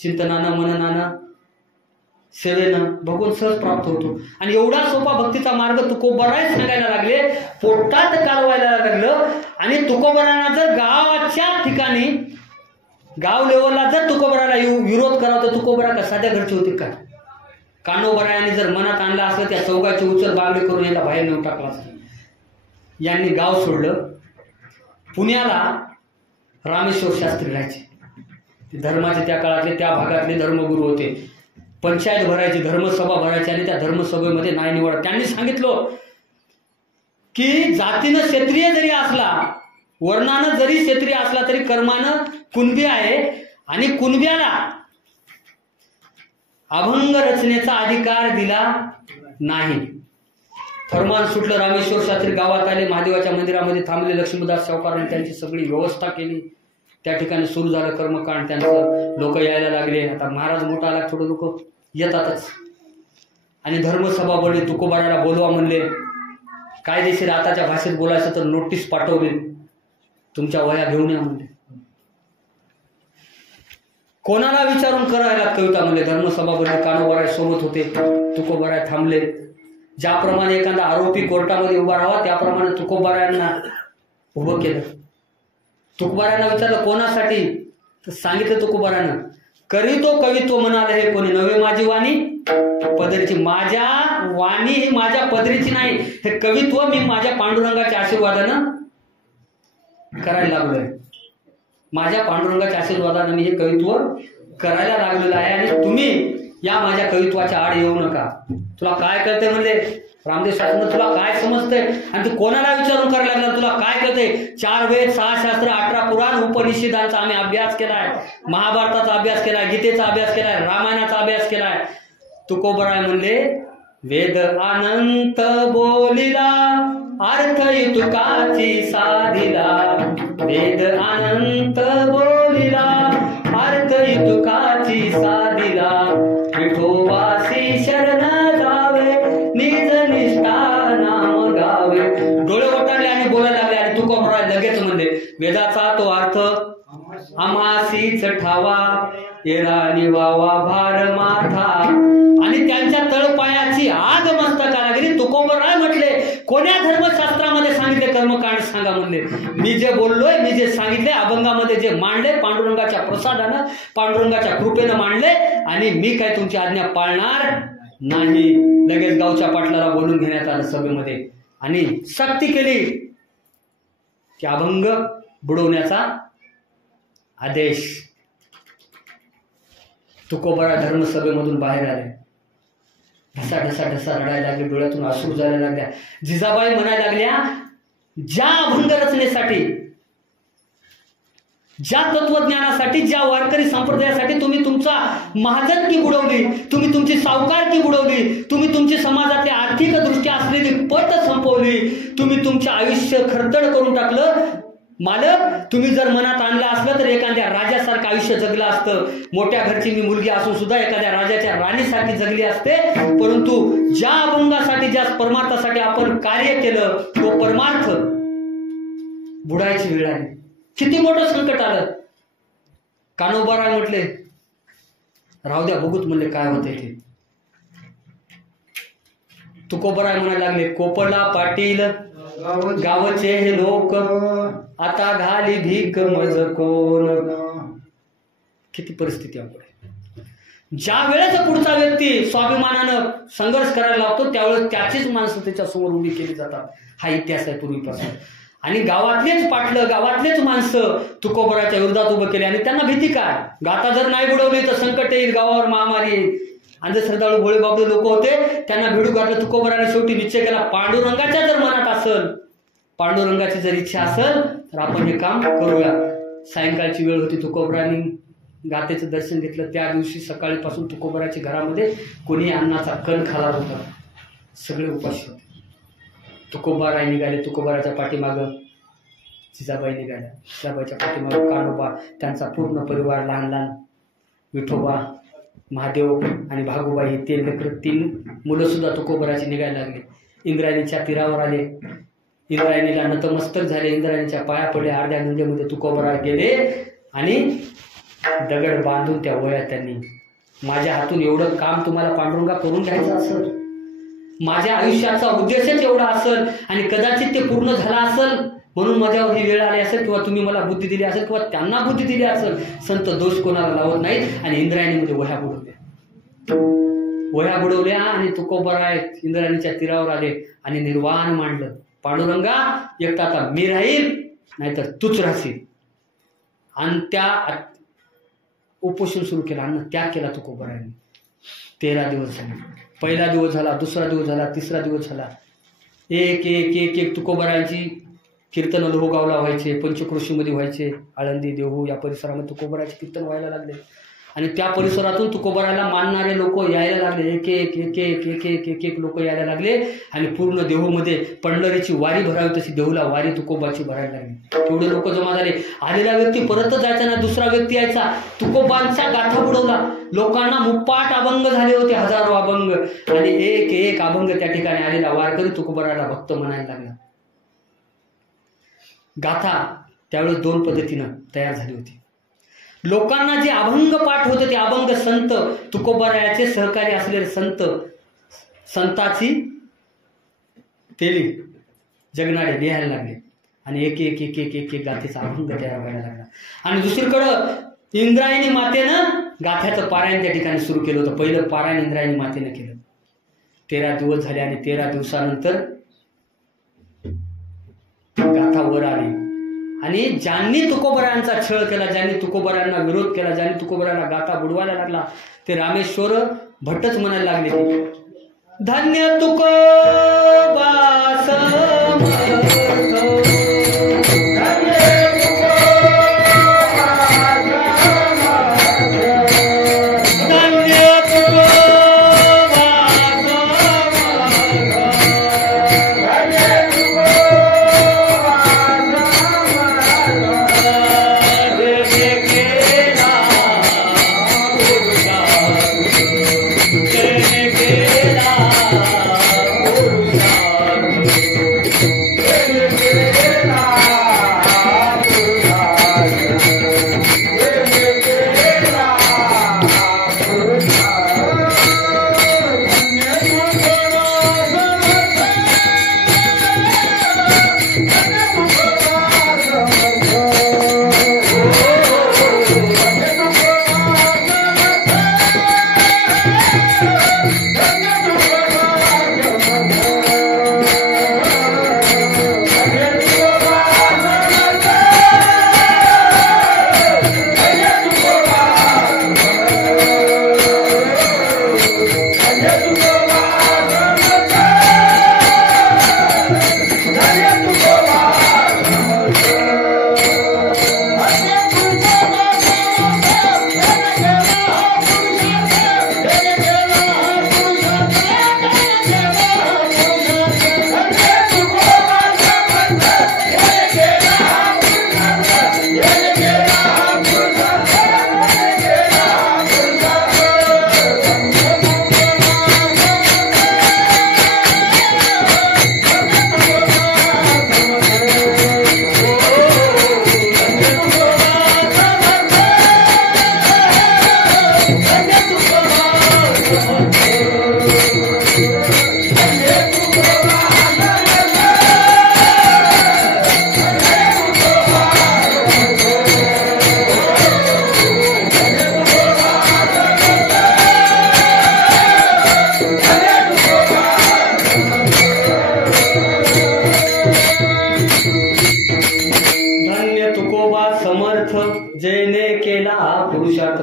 चिंतनानं, मननानं, सेवेनं भगवंत सहज प्राप्त होतो. आणि एवढा सोपा भक्तीचा मार्ग तुकोबराय सांगायला लागले, पोटात कालवायला लागलं. आणि तुकोबरांना जर गावाच्या ठिकाणी, गाव लेवलला जर तुकोबराला विरोध करावा तर तुकोबरा का साध्या घरचे होते का? कानोबरायांनी जर मनात आणलं असं त्या चौघाची उचल बागडी करून याला बाहेर नेऊन टाकला असतं. यांनी गाव सोडलं. पुण्याला रामेश्वर शास्त्री राहायचे. धर्माचे त्या काळातले त्या भागातले धर्मगुरू होते. पंचायत भरायची, धर्मसभा भरायची आणि त्या धर्मसभेमध्ये न्याय निवड. त्यांनी सांगितलं की जातीनं क्षत्रिय जरी असला, वर्णानं जरी क्षत्रिय असला तरी कर्मानं कुणबी आहे. आणि कुणब्याला अभंग रचनेचा अधिकार दिला नाही. फरमान सुटलं. रामेश्वर शास्त्री गावात आले. महादेवाच्या मंदिरामध्ये थांबले. लक्ष्मीदास सावकारांनी त्यांची सगळी व्यवस्था केली. त्या ठिकाणी सुरू झालं कर्मकांड त्यांचं. लोक यायला लागले. आता महाराज मोठा आला, थोडं लोक येतातच. आणि धर्मसभा बोलली. तुकोबाराला बोलवा म्हणले. कायदेशीर आताच्या भाषेत बोलायचं तर नोटीस पाठवली, तुमच्या वया घेऊन या म्हणले. कोणाला विचारून करायला कविता म्हणले. धर्मसभा बोलली. कानोबराय सोबत होते. तुकोबाराय थांबले. ज्याप्रमाणे एखादा आरोपी कोर्टामध्ये उभा राहावा त्याप्रमाणे तुकोबारायांना उभं केलं. तुकोबारायांना विचारलं कोणासाठी, तर सांगितलं तुकोबारानं, करीतो कवित्व म्हणाले हे कोणी, नव्हे माझी वाणी पदरीची. माझ्या वाणी ही माझ्या पदरीची नाही, हे कवित्व मी माझ्या पांडुरंगाच्या आशीर्वादानं करायला लागलोय. माझ्या पांडुरंगाच्या आशीर्वादानं मी हे कवित्व करायला लागलेलं आहे. आणि तुम्ही या माझ्या कवित्वाच्या आड येऊ नका. तुला काय कळतंय म्हणले रामदेव शास्त्री, तुला काय समजतंय आणि तू कोणाला विचारून करायला लागला, तुला काय कळतंय. 4 वेद, 6 शास्त्र, 18 पुराण, उपनिषदांचा आम्ही अभ्यास केलाय, महाभारताचा अभ्यास केलाय, गीतेचा अभ्यास केलाय, रामायणाचा अभ्यास केलाय. तुकोबराय म्हणले वेद अनंत बोलिला, अर्थ तुकाची साधिला. वेद अनंत बोलिला, अर्थ तुकाची साधिला. विठोबासी शरण जावे, निज निष्ठा नाम गावे. डोळे ओटाळले आणि बोलायला लागले. आणि तुकोबराय लगेच म्हणले वेदाचा तो अर्थ आम्हासीच ठावा, येरा निवावा भार माथा. आणि त्यांच्या तळपायाची आग मस्तकाला गेली. तुकोबराय म्हटले कोण्या धर्मशास्त्रामध्ये सांगितले कर्मकांड सांगा म्हणले. मी जे बोललोय, मी जे सांगितले, अभंगामध्ये जे मांडले, पांडुरंगाच्या प्रसादानं, पांडुरंगाच्या कृपेनं मांडले. आणि मी काय तुमची आज्ञा पाळणार नाही. लगेच गावच्या पाटलाला बोलून घेण्यात आलं सभेमध्ये आणि सक्ती केली की अभंग बुडवण्याचा आदेश. तुकोबराय धर्मसभेमधून बाहेर आले. ढसा ढसा ढसा रडायला लागले. डोळ्यातून अश्रू जायला लागल्या. जिजाबाई म्हणायला लागल्या ज्या अभंग रचनेसाठी, ज्या तत्वज्ञानासाठी, ज्या वारकरी संप्रदायासाठी तुम्ही तुमचा महाजनकी बुडवली, तुम्ही तुमची सावकारकी बुडवली, तुम्ही तुमची समाजातली आर्थिक दृष्ट्या असलेली पत संपवली, तुम्ही तुमचे आयुष्य खरतड करून टाकलं. मालक, तुम्ही जर मनात आणलं असलं तर एखाद्या राजासारखं आयुष्य जगलं असतं. मोठ्या घरची मी मुलगी असून सुद्धा एखाद्या राजाच्या राणीसारखी जगली असते. परंतु ज्या अभंगासाठी, ज्या परमार्थासाठी आपण कार्य केलं तो परमार्थ बुडायची वेळ आली. किती मोठं संकट आलं. कानोबाराय म्हटले राहू द्या बघूत म्हणले काय होते ते. तुकोबराय म्हणायला लागले कोपला पाटील गावचे हे लोक आता घाली भीक मज कोण. किती परिस्थिती अवघड. ज्या वेळेस पुढचा व्यक्ती स्वाभिमानानं संघर्ष करायला लागतो त्यावेळेस त्याचीच माणसं त्याच्या समोर उभी केली जातात. हा इतिहास आहे पूर्वीपासून. आणि गावातलेच पाटलं गावातलेच माणसं तुकोबराच्या विरोधात उभं केले. आणि त्यांना भीती काय, गाथा जर नाही बुडवली तर संकट येईल, गावावर महामारी येईल. अंधश्रद्धाळू भोळे बाबडे लोक होते, त्यांना भिडू घातलं. तुकोबराने शेवटी निश्चय केला पांडुरंगाच्या जर मनात असेल, पांडुरंगाची जर इच्छा असेल तर आपण हे काम करूया. सायंकाळची वेळ होती. तुकोबराने गातेचं दर्शन घेतलं. त्या दिवशी सकाळीपासून तुकोबराच्या घरामध्ये कोणी अन्नाचा कण खाला होता. सगळे उपाशी होते. तुकोबाराय निघाले. तुकोबाराच्या पाठीमागं जिजाबाई निघाल्या. जिजाबाईच्या पाठीमागं कानोबा, त्यांचा पूर्ण परिवार, लहान लहान विठोबा, महादेव आणि भागोबाई, तीन मुलं सुद्धा तुकोबराची निघायला लागले. इंद्रायणीच्या तीरावर आले. इंद्रायणीला नतमस्तक झाले. इंद्रायणीच्या पाया पडले. अर्ध्या गंगेमध्ये तुकोबराय गेले आणि दगड बांधून त्या वया त्यांनी, माझ्या हातून एवढं काम तुम्हाला पांडुरंगा करून घ्यायचं असेल, माझ्या आयुष्याचा उद्देशच एवढा असेल आणि कदाचित ते पूर्ण झाला असेल म्हणून माझ्यावर ही वेळ आली असेल, किंवा तुम्ही मला बुद्धी दिली असेल, किंवा त्यांना बुद्धी दिली असेल. संत दोष कोणाला लावत नाहीत. आणि इंद्रायणीमध्ये वह्या बुडवल्या आणि तुकोबराय इंद्रायणीच्या तीरावर आले आणि निर्वाण मांडलं. पांडुरंगा एकटा आता मी राहील नाहीतर तूच राहशील. आणि त्या उपोषण सुरू केलं. अन्न त्याग केला तुकोबरायने. 13 दिवस झाले. पहिला दिवस झाला, दुसरा दिवस झाला, तिसरा दिवस झाला. एक एक एक एक तुकोबरायांची कीर्तन लोहगावला व्हायचे, पंचक्रोशीमध्ये व्हायचे. आळंदी, देहू या परिसरामध्ये तुकोबराचे कीर्तन व्हायला लागले. आणि त्या परिसरातून तुकोबरायला मानणारे लोक यायला लागले. एक एक एक एक एक एक एक एक लोक यायला लागले. आणि पूर्ण देहूमध्ये पंढरीची वारी भरावी तशी देहूला वारी तुकोबाची भरायला लागली. तेवढे लोक जमा झाले. आलेला व्यक्ती परत जायचा ना, दुसरा व्यक्ती यायचा. तुकोबांचा गाथा बुडवला. लोकांना मुप्पाट अभंग झाले होते, हजारो अभंग. आणि एक एक अभंग त्या ठिकाणी आलेला वारकरी तुकोबरायला भक्त म्हणायला लागला. गाथा त्यावेळेस 2 पद्धतीनं तयार झाली होती. लोकांना जे अभंग पाठ होते ते अभंग संत तुकोबरायाचे सहकारी असलेले संताची तेली जगणारे लिहायला लागले. आणि एक एक एक एक एक एक गाथेचा अभंग तयार व्हायला लागला. आणि दुसरीकडं इंद्रायणी मातेनं गाथ्याचं पारायण त्या ठिकाणी सुरू केलं होतं. पहिलं पारायण इंद्रायणी मातेनं केलं. 13 दिवस झाले. आणि 13 दिवसानंतर गाथा वर आली. आणि ज्यांनी तुकोबरायांचा छळ केला, ज्यांनी तुकोबरायांना विरोध केला, ज्यांनी तुकोबरायांना गाथा बुडवायला लागला, ते रामेश्वर भट्टच म्हणायला लागले, धन्य तुकोबा Yeah.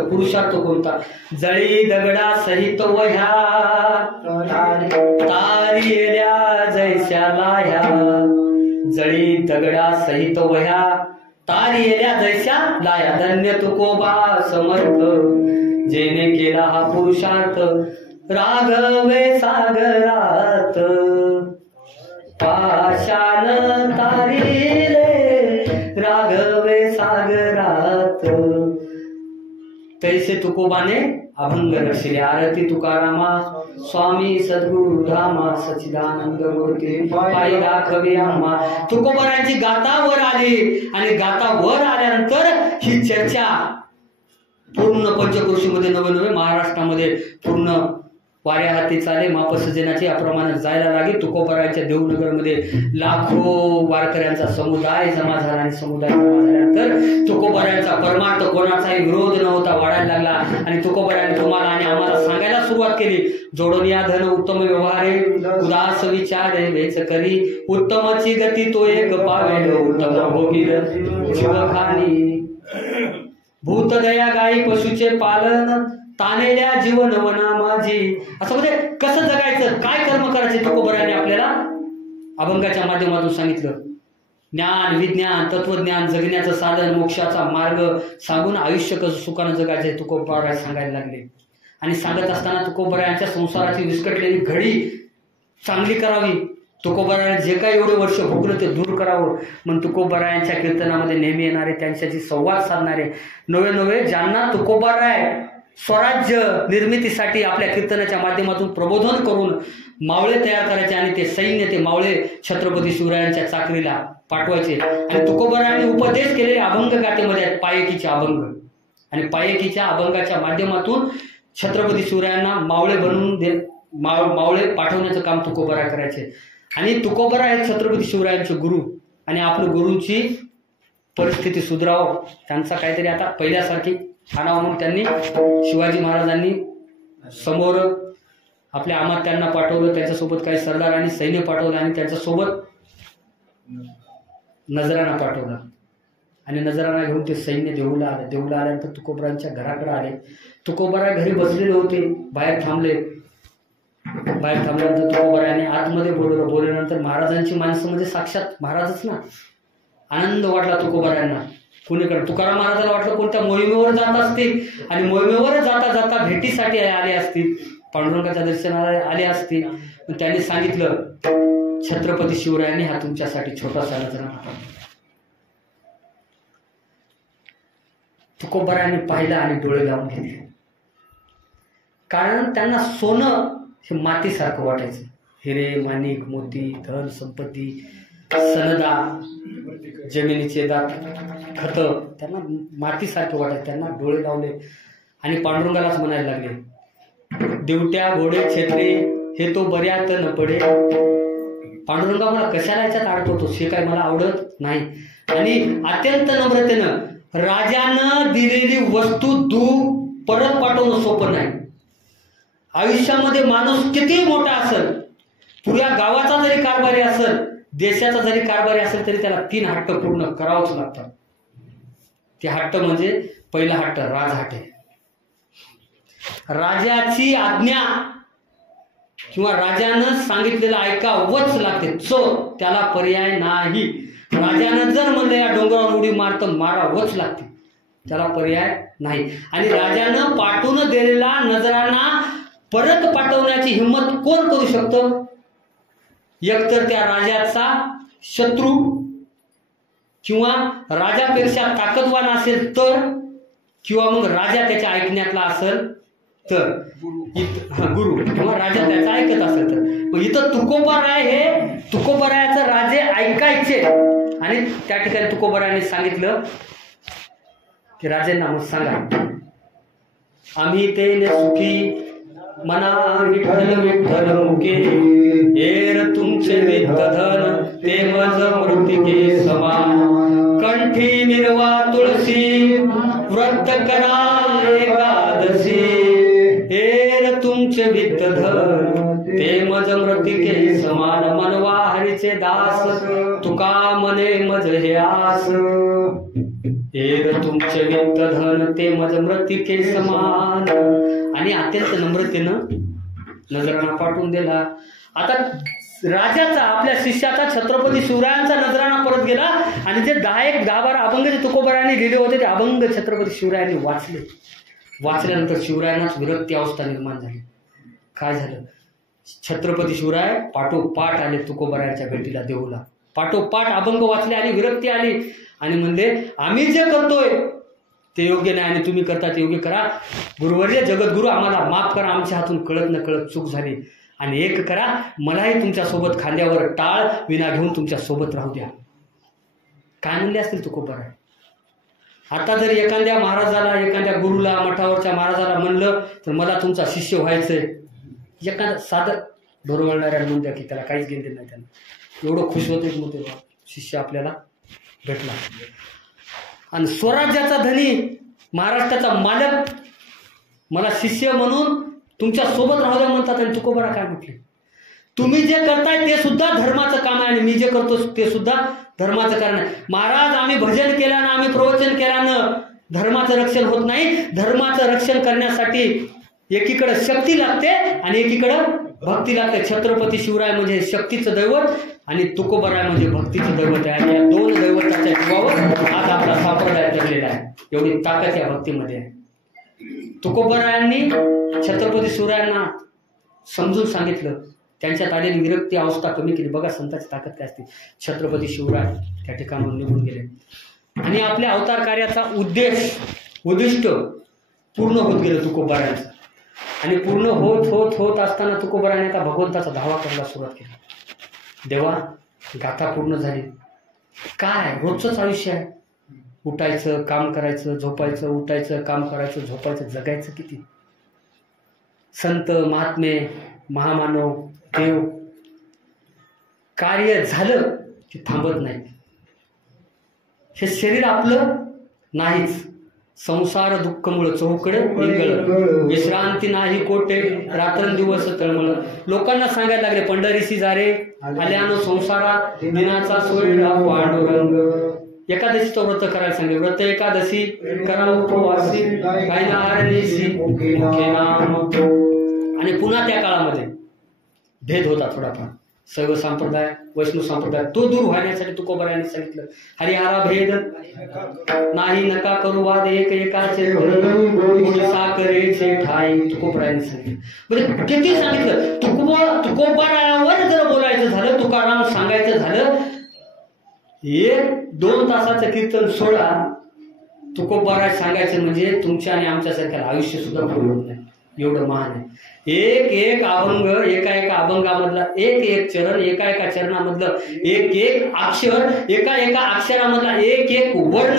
पुरुषार्थ कोणता? जळी दगडा सहित वह्या तारी येल्या जैस्या लाह्या, जळी दगडा सहित वह्या तारी येल्या जैस्या लाह्या, धन्य तुकोबा समर्थ जेने केला हा पुरुषार्थ, राघवे सागरात पाषाण तारिले राघवे सागरात, तैसे तुकोबाने अभंग रचिले, आरती तुकारामा स्वामी सद्गुरु धामा सच्चिदानंद मूर्ती पायी दाखवे आम्हा. तुकोबारांची गाथा वर आली आणि गाथा वर आल्यानंतर ही चर्चा पूर्ण पंचक्रोशीमध्ये नवे महाराष्ट्रामध्ये पूर्ण वाऱ्या हाती चाले मापसजनाची याप्रमाणे जायला लागली. तुकोबारांच्या देवनगरमध्ये लाखो वारकऱ्यांचा समुदाय जमा झाला आणि समुदाय जमा झाल्यानंतर तुकोबारांचा परमार्थ कोणाचाही विरोध नव्हता वाढायला लागला आणि तुकोबारांनी तुम्हाला आणि आम्हाला सांगायला सुरुवात केली, जोडून या धन उत्तम व्यवहारे उदास विचारे वेच करी, उत्तमची गती तो एक पावेल उत्तम भोगील जीवखानी, भूतदया गायी पशुचे पालन तानेल्या जीवन वना माझी. असं म्हणजे कसं जगायचं, काय कर्म करायचे तुकोबारांनी आपल्याला अभंगाच्या माध्यमातून सांगितलं. ज्ञान विज्ञान तत्वज्ञान जगण्याचं साधन मोक्षाचा मार्ग सांगून आयुष्य कसं सुखानं जगायचे तुकोबाराय सांगायला लागले. आणि सांगत असताना तुकोबारायांच्या संसाराची विस्कटलेली घडी चांगली करावी, तुकोबाराने जे काही एवढे वर्ष भोगलं ते दूर करावं. मग तुकोबारायांच्या कीर्तनामध्ये नेहमी येणारे त्यांच्याशी संवाद साधणारे नवे ज्यांना तुकोबाराय स्वराज्य निर्मितीसाठी आपल्या कीर्तनाच्या माध्यमातून प्रबोधन करून मावळे तयार करायचे आणि ते सैन्य ते मावळे छत्रपती शिवरायांच्या चाकरीला पाठवायचे. आणि तुकोबारायांनी उपदेश केलेले अभंग गाथेमध्ये आहेत पायकीचे अभंग, आणि पायकीच्या अभंगाच्या माध्यमातून छत्रपती शिवरायांना मावळे बनवून मावळे पाठवण्याचं काम तुकोबाराय करायचे. आणि तुकोबाराय हे छत्रपती शिवरायांचे गुरु, आणि आपल्या गुरूंची परिस्थिती सुधारावं, त्यांचा काहीतरी आता पहिल्यासारखी ठाणावं म्हणून त्यांनी शिवाजी महाराजांनी समोर आपल्या अमात्यांना पाठवलं, त्यांच्यासोबत काही सरदार आणि सैन्य पाठवलं आणि त्यांच्यासोबत नजराणा पाठवला. आणि नजराणा घेऊन ते सैन्य देऊला आलं. देऊला आल्यानंतर तुकोबारांच्या घराकडे आले. तुकोबाराय घरी बसलेले होते, बाहेर थांबले. बाहेर थांबल्यानंतर तुकोबारायांनी आतमध्ये बोलल्यानंतर महाराजांची माणसं म्हणजे साक्षात महाराजच ना. आनंद वाटला तुकोबारायांना. कुणीकडे तुकाराम महाराजाला वाटलं कोणत्या मोहिमेवर जात असतील आणि मोहिमेवर जाता जाता भेटीसाठी आले असतील, पांडुरंगाच्या दर्शनाला आले असतील. त्यांनी सांगितलं छत्रपती शिवरायांनी हा तुमच्यासाठी छोटासा नजराणा. तुकोबारायांनी पाहिलं आणि डोळे लावून घेतले, कारण त्यांना सोनं हे मातीसारखं वाटायचं. हिरे माणिक मोती धन संपत्ती सनदा जमिनीचे दात खत त्यांना मातीसारखे वाटायचे. त्यांना डोळे लावले आणि पांडुरंगालाच म्हणायला लागले, दिवट्या घोडे छेत्रे हे तो बऱ्यात न पडे. पांडुरंगा मला कशाला याच्यात अडकवतो, हे काय मला आवडत नाही. आणि अत्यंत नम्रतेनं राजानं दिलेली वस्तू परत पाठवणं सोपं नाही. आयुष्यामध्ये माणूस कितीही मोठा असेल, पुऱ्या गावाचा जरी कारभारी असेल, देशाचा जरी कारभारी असेल, तरी त्याला 3 हट्ट पूर्ण करावंच लागतात. ते हट्ट म्हणजे पहिला हट्ट राजहट्ट आहे. राजाची आज्ञा किंवा राजानं सांगितलेलं ऐकावंच लागते, त्याला पर्याय नाही. राजानं जर म्हणलं या डोंगरावर उडी मार तर मारावंच लागते, त्याला पर्याय नाही. आणि राजानं पाठवून दिलेला नजराणा परत पाठवण्याची हिंमत कोण करू शकतं? एकतर त्या राजाचा शत्रू किंवा राजापेक्षा ताकदवान असेल तर, किंवा मग राजा त्याच्या ऐकण्यातला असेल तर, गुरु किंवा राजा त्याचा ऐकत असेल तर. मग इथं तुकोबाराय हे तुकोबारायाचं राजे ऐकायचे. आणि त्या ठिकाणी तुकोबारायांनी सांगितलं की राजेंना मग सांगा, आम्ही ते सुखी मना विठ्ठल विठ्ठल मुके, हेर तुमचे विद्यधन ते मज मृतिके समान, कंठी मिरवा तुळशी व्रत करा एकादशी, हेर तुमचे विद्यधन ते मज मृतिके समान, मनवा हरीचे दास तुका मने मज हे आस, एर तुमचे वित्त धन ते मज मृतिके समान. आणि अत्यंत नम्रतेनं नजराणा पाठवून दिला. आता राजाचा, आपल्या शिष्याचा, छत्रपती शिवरायांचा नजराणा परत गेला. आणि जे 10-12 अभंग जे तुकोबरायांनी लिहिले होते ते अभंग छत्रपती शिवरायांनी वाचले. वाचल्यानंतर शिवरायांनाच विरक्ती अवस्था निर्माण झाली. काय झालं? छत्रपती शिवराय पाठोपाठ आले तुकोबरायांच्या भेटीला, देऊला. पाठोपाठ अभंग वाचले आणि विरक्ती आली. आणि म्हणले, आम्ही जे करतोय ते योग्य नाही आणि तुम्ही करता ते योग्य करा. गुरुवर्य जगद्गुरु, आम्हाला माफ करा, आमच्या हातून कळत न कळत चूक झाली. आणि एक करा, मलाही तुमच्यासोबत खांद्यावर टाळ विना घेऊन तुमच्या सोबत राहू द्या. काय म्हणले असतील तुकोबराय? आता जर एखाद्या महाराजाला, एखाद्या गुरुला, मठावरच्या महाराजाला म्हणलं तर मला तुमचा शिष्य व्हायचंय, एखादा साधं डोरवळणाऱ्या म्हणून द्या की त्याला काहीच घेणं नाही. त्यांना एवढं खुश होते मग तेव्हा शिष्य आपल्याला भेटला. आणि स्वराज्याचा धनी, महाराष्ट्राचा मालक मला शिष्य म्हणून तुमच्या सोबत राहू द्या म्हणतात. आणि तुकोबरा काय म्हटले? तुम्ही जे करताय ते सुद्धा धर्माचं काम आहे आणि मी जे करतो ते सुद्धा धर्माचं कारण आहे. महाराज, आम्ही भजन केल्यानं, आम्ही प्रवचन केल्यानं धर्माचं रक्षण होत नाही. धर्माचं रक्षण करण्यासाठी एकीकडे शक्ती लागते आणि एकीकडे भक्ती लागते. छत्रपती शिवराय म्हणजे शक्तीचं दैवत आणि तुकोबराय म्हणजे भक्तीचं दैवत आहे. आणि या दोन दैवताच्या जीवावर आज आपला संप्रदाय ठरलेला आहे. एवढी ताकद या भक्तीमध्ये आहे. तुकोबरायांनी छत्रपती शिवरायांना समजून सांगितलं, त्यांच्यात आलेली विरक्ती अवस्था कमी केली. बघा संतांची ताकद काय असते. छत्रपती शिवराय त्या ठिकाणाहून निघून गेले आणि आपल्या अवतार कार्याचा उद्दिष्ट पूर्ण होत गेलं तुकोबरायांचं. आणि पूर्ण होत असताना तुकोबरायाने आता भगवंताचा धावा करायला सुरुवात केली. देवा, गाथा पूर्ण झाली. काय रोजचंच आयुष्य आहे. उठायचं, काम करायचं, झोपायचं, उठायचं, काम करायचं, झोपायचं, जगायचं किती. संत, महात्मे, महामानव, देव, कार्य झालं की थांबत नाही. हे शरीर आपलं नाहीच. संसार दुःखमुळं चौकडे निगळ, विश्रांती नाही कोटे, रात्रंदिवस तळमळ. लोकांना सांगायला लागले, पंढरीशी जारे आल्यानो संसारा, दिनाचा सोयडा पांडुरंग. एकादशीचं व्रत करायला सांगितलं. व्रत एकादशी करा उपवासी, खायला आरनीसी मुखे नाम. आणि पुन्हा त्या काळामध्ये भेद होता थोडाफार. शैव संप्रदाय, वैष्णव संप्रदाय, तो दूर व्हायसाठी तुकोबरायांनी सांगितलं, हरिहरा भेद नाही नका करू वाद, एक एकाचे साखरेचे ठाई. तुकोबरायांनी सांगितलं. म्हणजे किती सांगितलं. तुकोबरायावर जर बोलायचं झालं, तुकाराम सांगायचं झालं, 1-2 तासाचं कीर्तन सोडा, तुकोबराय सांगायचं म्हणजे तुमच्या आणि आमच्यासारख्या आयुष्य सुद्धा पूर्ण होत नाही. एवढं महान आहे. एक अभंग, एका अभंगामधला एक चरण, एका चरणामधलं एक अक्षर, एका अक्षरामधला एक वर्ण,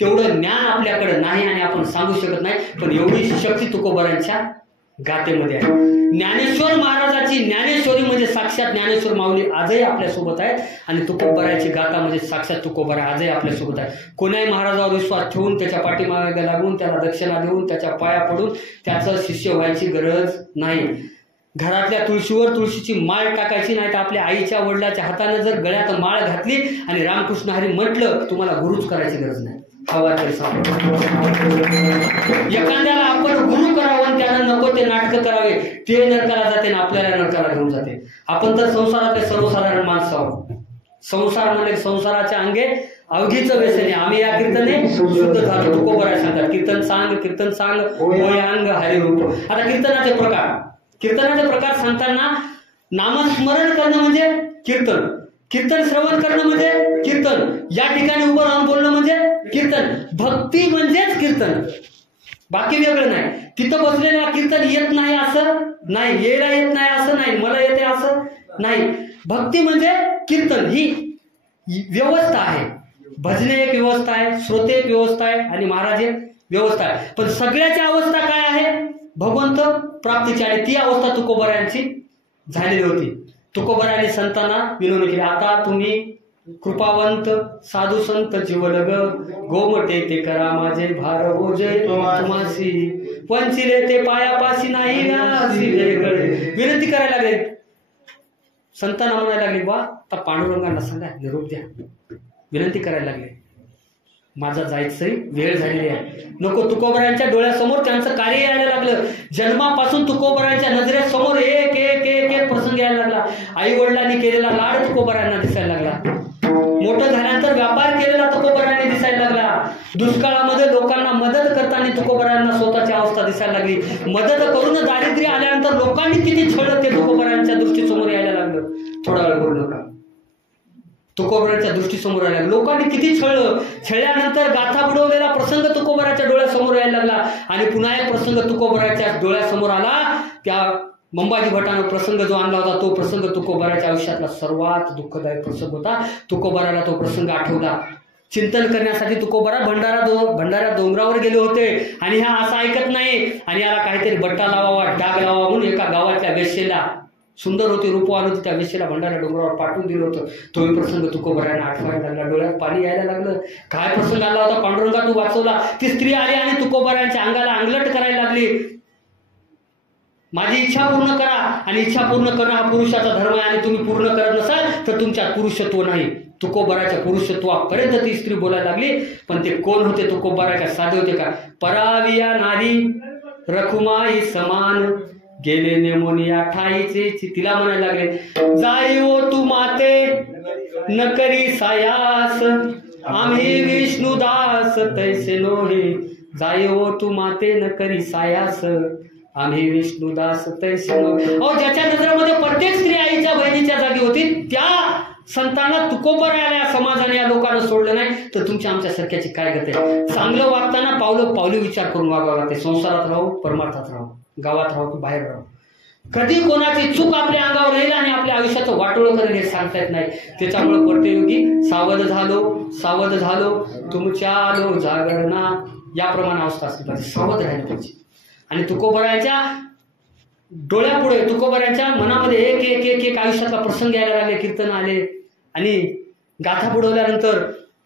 तेवढं ज्ञान आपल्याकडे नाही आणि आपण सांगू शकत नाही. पण एवढी शक्ती तुकोबरायांच्या गातेमध्ये आहे. ज्ञानेश्वर महाराजाची ज्ञानेश्वरी म्हणजे साक्षात ज्ञानेश्वर माऊली आजही आपल्यासोबत आहेत. आणि तुकोबरायाची गाथा म्हणजे साक्षात तुकोबराय आजही आपल्यासोबत आहे. कोणाही महाराजावर विश्वास ठेवून, त्याच्या पाठीमागे लागून, त्याला दक्षिणा देऊन, त्याच्या पाया पडून त्याचं शिष्य व्हायची गरज नाही. घरातल्या तुळशीवर तुळशीची माळ टाकायची नाही. तर आपल्या आईच्या वडिलाच्या हाताने जर गळ्यात माळ घातली आणि रामकृष्ण हरी म्हटलं, तुम्हाला गुरुच करायची गरज नाही. एखाद्याला आपण गुरु करावं, त्यानं नको ते नाटक करावे, ते नरकाला जाते ना आपल्याला नरकाला घेऊन जाते. आपण तर संसारातले सर्वसाधारण माणसं आहोत. संसार म्हणजे संसाराच्या अंगे अवघीचं व्यसन आहे. आम्ही या कीर्तने शुद्ध झालो. तुकोबराय सांगतात, कीर्तन सांग होय अंग हरिरूप. आता कीर्तनाचे प्रकार सांगताना नामस्मरण करणं म्हणजे कीर्तन श्रवण करणं म्हणजे कीर्तन, या ठिकाणी उभं राहून बोलणं म्हणजे कीर्तन, भक्ती म्हणजेच कीर्तन, बाकी वेगळं नाही. तिथं बसलेल्या कीर्तन येत नाही असं नाही, येला येत नाही असं नाही, मला येते असं नाही. भक्ती म्हणजे कीर्तन ही व्यवस्था आहे. भजने एक व्यवस्था आहे, श्रोते एक व्यवस्था आहे आणि महाराज एक व्यवस्था आहे. पण सगळ्याची अवस्था काय आहे? भगवंत प्राप्तीची. आणि ती अवस्था तुकोबरायांची झालेली होती. तुकोबरायांनी संतांना विनवणी केली, आता तुम्ही कृपावंत साधू संत जीवलग, गोमटे ते करा माझे भार हो जय तुम्हासी, पंचिले ते पायापाशी नाही व्यासी वेगळे. विनंती करायला लागले. संतांना म्हणायला लागली, वा आता पांडुरंगांना सांगा निरोप द्या. विनंती करायला लागले, माझा जायचंही वेळ झालेली आहे. नको. तुकोबरायांच्या डोळ्यासमोर त्यांचं कार्य यायला लागलं. जन्मापासून तुकोबरायांच्या नजरेसमोर एक एक एक एक प्रसंग यायला लागला. आई वडिलांनी केलेला लाड तुकोबरायांना दिसायला लागला. मोठं झाल्यानंतर व्यापार केलेला तुकोबरायांनी दिसायला लागला. दुष्काळामध्ये लोकांना मदत करताना तुकोबरायांना स्वतःची अवस्था दिसायला लागली. मदत करून दारिद्र्य आल्यानंतर लोकांनी किती छळलं ते तुकोबरायांच्या दृष्टीसमोर यायला लागलं. थोडा वेळ बोलू नका. तुकोबराच्या दृष्टीसमोर आल्या. लोकांनी किती छळलं. छळल्यानंतर गाथा बुडवलेला प्रसंग तुकोबराच्या डोळ्यासमोर यायला लागला. आणि पुन्हा एक प्रसंग तुकोबराच्या डोळ्यासमोर आला. त्या मंबाजी भटानं प्रसंग जो आणला होता तो प्रसंग तुकोबराच्या आयुष्यातला सर्वात दुःखदायक प्रसंग होता. तुकोबराला तो प्रसंग आठवला. चिंतन करण्यासाठी तुकोबरा भंडारा डोंगरावर गेले होते. आणि हा असं ऐकत नाही आणि याला काहीतरी बट्टा लावावा, डाग लावावा म्हणून एका गावातल्या वेश्येला, सुंदर होती, रूपवान होती, त्या वेश्येला भंडारा डोंगरावर पाठवून दिलं होतं. तोही प्रसंग तुकोबरायांना आठवायला लागला. डोळ्यात पाणी यायला लागलं. काय प्रसंग आला होता, पांडुरंगा तू वाचवला. ती स्त्री आली आणि तुकोबरायांच्या अंगाला अंगलट करायला लागली. माझी इच्छा पूर्ण करा. आणि इच्छा पूर्ण करणं हा पुरुषाचा धर्म आहे. आणि तुम्ही पूर्ण करत नसाल तर तुमच्यात पुरुषत्व नाही. तुकोबराच्या पुरुषत्वापर्यंत ती स्त्री बोलायला लागली. पण ते कोण होते तुकोबरा? का साधे होते का? पराविया नारी रखुमाई समान गेले नेमोनिया ठाईचे. तिला म्हणायला लागले, जायो तू माते न करी सायास आम्ही विष्णुदास तैसे नोहे. जायो तू माते न करी सायास आम्ही विष्णुदास तैसे नोहे. अहो, ज्याच्या नजरेमध्ये प्रत्येक स्त्री आईच्या बहिणीच्या जागी होती त्या संतांना तुकोबरा या समाजाने या लोकांना सोडलं नाही तर तुमच्या आमच्या सारख्याची काय गत आहे? चांगलं वागताना पावली विचार करून वागावं लागते. संसारात राहू, परमार्थात राहू, गावात राहू की बाहेर राहू. कधी कोणाची चूक आपल्या अंगावर येईल आणि आपल्या आयुष्याचं वाटोळं करेल हे सांगता येत नाही. त्याच्यामुळे प्रत्येकी सावध झालो तुमच्या लो जागरणा, याप्रमाणे अवस्था असली पाहिजे. सावध राहिलं पाहिजे. आणि तुकोबराच्या डोळ्यापुढे तुकोबराच्या मनामध्ये एक एक एक एक आयुष्यातला प्रसंग यायला लागले. कीर्तन आले आणि गाथा बुडवल्यानंतर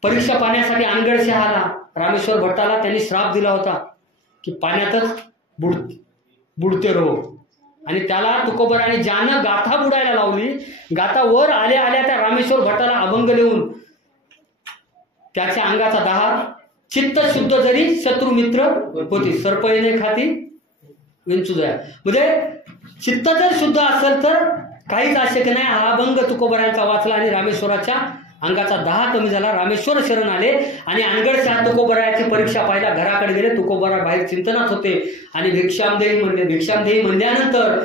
परीक्षा पाण्यासाठी अनगड शहाला रामेश्वर भट्टाला त्यांनी श्राप दिला होता की पाण्यातच बुडते रहो. आणि त्याला तुकोबराने ज्यानं गाथा बुडायला लावली, गाथा वर आल्या त्या रामेश्वर भट्टाला अभंग लिहून त्याच्या अंगाचा दहा चित्त शुद्ध जरी शत्रू मित्र होती सर्पईने खाती विंचुदया. म्हणजे चित्त जर शुद्ध असेल तर काहीच अशक्य नाही. हा अभंग तुकोबरायांचा वाचला आणि रामेश्वराच्या अंगाचा दहा कमी झाला. रामेश्वर शरण आले आणि अनगडशहा तुकोबरायाची परीक्षा पाहिला. घराकडे गेले. तुकोबरा बाहेर चिंतनात होते आणि भिक्षामदेही म्हणले. भिक्षामदेही म्हणल्यानंतर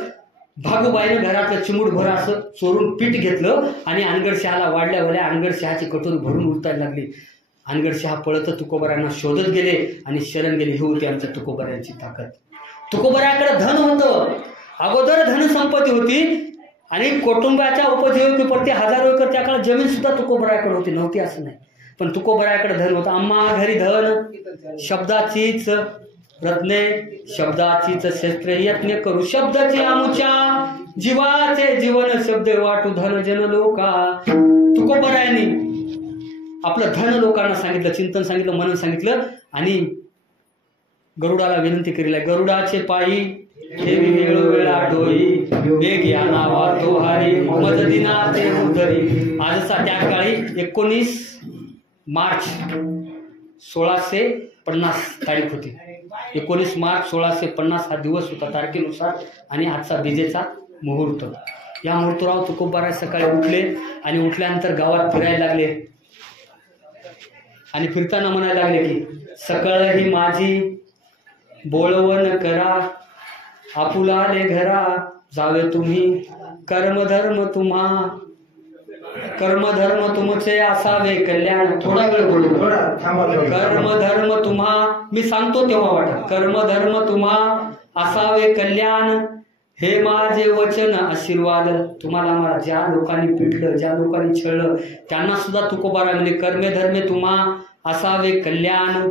भागूबाईनं घरातलं चिमूटभर असं चोरून पीठ घेतलं आणि अनगडशहाला वाढल्या वळ्या अनगडशहाची कटोरी भरून उठतायला लागली. अनगडशहा पळत तुकोबरायांना शोधत गेले आणि शरण गेले. ही होती आमच्या तुकोबरायांची ताकद. तुकोबरायाकडे धन होतं. अगोदर धनसंपत्ती होती आणि कुटुंबाच्या उपजीविकेपुरती हजारो एकर त्या काळात जमीन सुद्धा तुकोबरायाकडे होती. नव्हती असं नाही, पण तुकोबरायाकडे धन होतं. आम्हा घरी धन शब्दाचीच रत्ने शब्दाचीच शस्त्रे यत्न करू शब्दाचे आमुच्या जीवाचे जीवन शब्द वाटू धन जन लोका. तुकोबरायांनी आपलं धन लोकांना सांगितलं, चिंतन सांगितलं, मनन सांगितलं आणि गरुडाला विनंती केली. गरुडाचे पायी ठेवी वेळोवेळा डोई वेग या नावा तो हरी मज दिना ते उधरी. आजचा त्या काळी 19 मार्च 1650 तारीख होती. 19 मार्च 1650 हा दिवस होता तारखेनुसार आणि आजचा बीजेचा मुहूर्त. या मुहूर्तावर तुकोबराय सकाळी उठले आणि उठल्यानंतर गावात फिरायला लागले आणि फिरताना म्हणायला लागले की सकळ ही माझी बोळवण करा आपुलाले घरा जावे तुम्ही कर्मधर्म तुमचे असावे कल्याण. थोडा वेळ बोलू. कर्मधर्म तुम्हा मी सांगतो तेव्हा वाटत. कर्मधर्म तुम्हा असावे कल्याण हे माझे वचन आशीर्वाद. तुम्हाला मला ज्या लोकांनी पिटलं, ज्या लोकांनी छळलं त्यांना सुद्धा तुकोबराय म्हणजे कर्मे धर्मे तुम्हा असावे कल्याण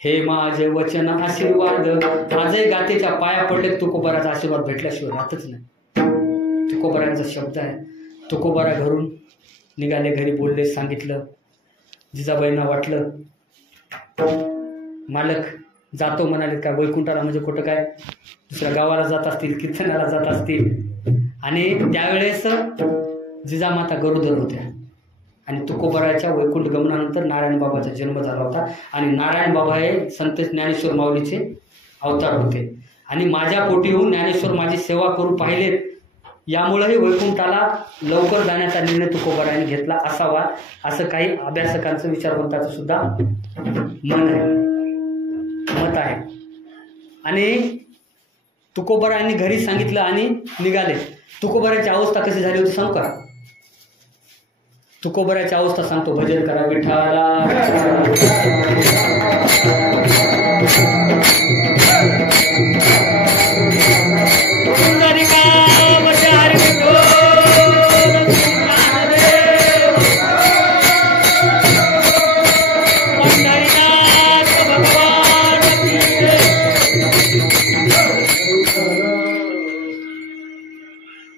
हे माझे वचन आशीर्वाद. आजही गातेच्या पाया पडले तुकोबराचा आशीर्वाद भेटल्याशिवाय राहतच नाही. तुकोबरायांचा शब्द आहे. तुकोबरा घरून निघाले, घरी बोलले, सांगितलं. जिजाबाईंना वाटलं मालक जातो म्हणाले का वैकुंठाला म्हणजे कुठं काय दुसऱ्या गावाला जात असतील, कीर्तनाला जात असतील. आणि त्यावेळेस जिजामाता गरोदर होत्या आणि तुकोबराच्या वैकुंठ गमनानंतर नारायण बाबाचा जन्म झाला होता आणि नारायण बाबा हे संत ज्ञानेश्वर माऊलीचे अवतार होते आणि माझ्या पोटी येऊन ज्ञानेश्वर माझी सेवा करून पाहिलेत, यामुळेही वैकुंठाला लवकर जाण्याचा निर्णय तुकोबराने घेतला असावा असं काही अभ्यासकांचं विचारवंताचं सुद्धा मत आहे. आणि तुकोबरायांनी घरी सांगितलं आणि निघाले. तुकोबराची अवस्था कशी झाली होती सांगू का? तुकोबराची अवस्था सांगतो. भजन करा विठ्ठला,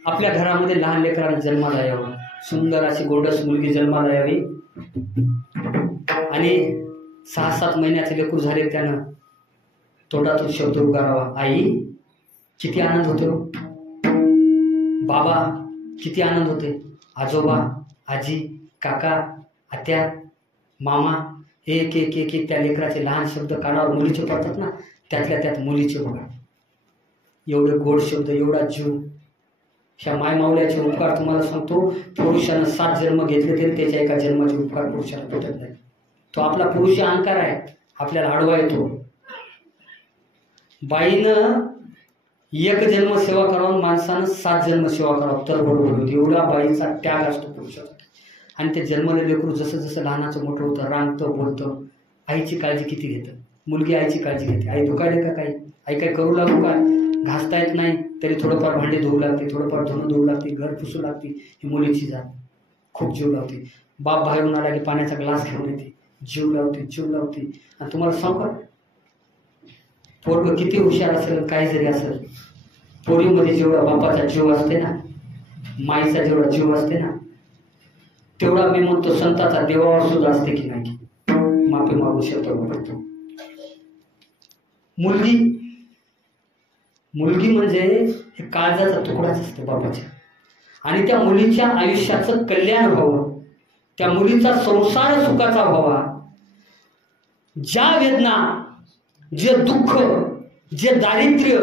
आपल्या घरामध्ये लहान लेकरांना जन्माला यावं, सुंदर अशी गोंडस मुलगी जन्माला यावी आणि 6-7 महिन्याचे लेकरू झाले त्यानं तोंडातून शब्द उगारावा, आई किती आनंद होतो, बाबा किती आनंद होते, आजोबा, आजी, काका, आत्या, मामा, एक एक एक एक त्या लेकराचे लहान शब्द कानावर मुलीचे पडतात ना, त्यातल्या त्यात मुलीचे बघा. एवढे गोड शब्द, एवढा जीव. ह्या मायमाऊल्याचे उपकार तुम्हाला सांगतो, पुरुषानं 7 जन्म घेतले तरी त्याच्या एका जन्माचे उपकार पुरुषाला भेटत नाही. तो आपला पुरुष अहंकार आहे, आपल्याला आडवा येतो. बाईनं 1 जन्म सेवा करावं, माणसानं 7 जन्म सेवा करावं तर बरोबर होती. एवढा बाईचा त्याग असतो पुरुषाचा. आणि ते जन्मले लेकरू जसं जसं लहानाचं मोठं होतं, रांगतं, बोलतं, आईची काळजी किती घेतं. मुलगी आईची काळजी घेते. आई दुखायले का काही, आई काय करू लागू का, घासता येत नाही तरी थोडंफार भांडे धुवू लागते, थोडंफार धुणं धुवू लागते, घर पुसू लागते. ही मुलीची जात खूप जीव लावते. बाप बाहेरून आला की पाण्याचा ग्लास घेऊन येते, जीव लावते, जीव लावते. आणि तुम्हाला सांगू का, पोरग किती हुशार असेल, काही जरी असेल, पोरीमध्ये जेवढा बापाचा जीव असते ना, माईचा जेवढा जीव असते ना, तेवढा मी म्हणतो संताचा देवावर सुद्धा असते की नाही. माफी मागू शकतो वापरतो. मुलगी म्हणजे हे काळजाचा तुकडाच असतो बापाच्या. आणि त्या मुलीच्या आयुष्याचं कल्याण व्हावं, त्या मुलीचा संसार सुखाचा व्हावा. ज्या वेदना, जे दुःख, जे दारिद्र्य,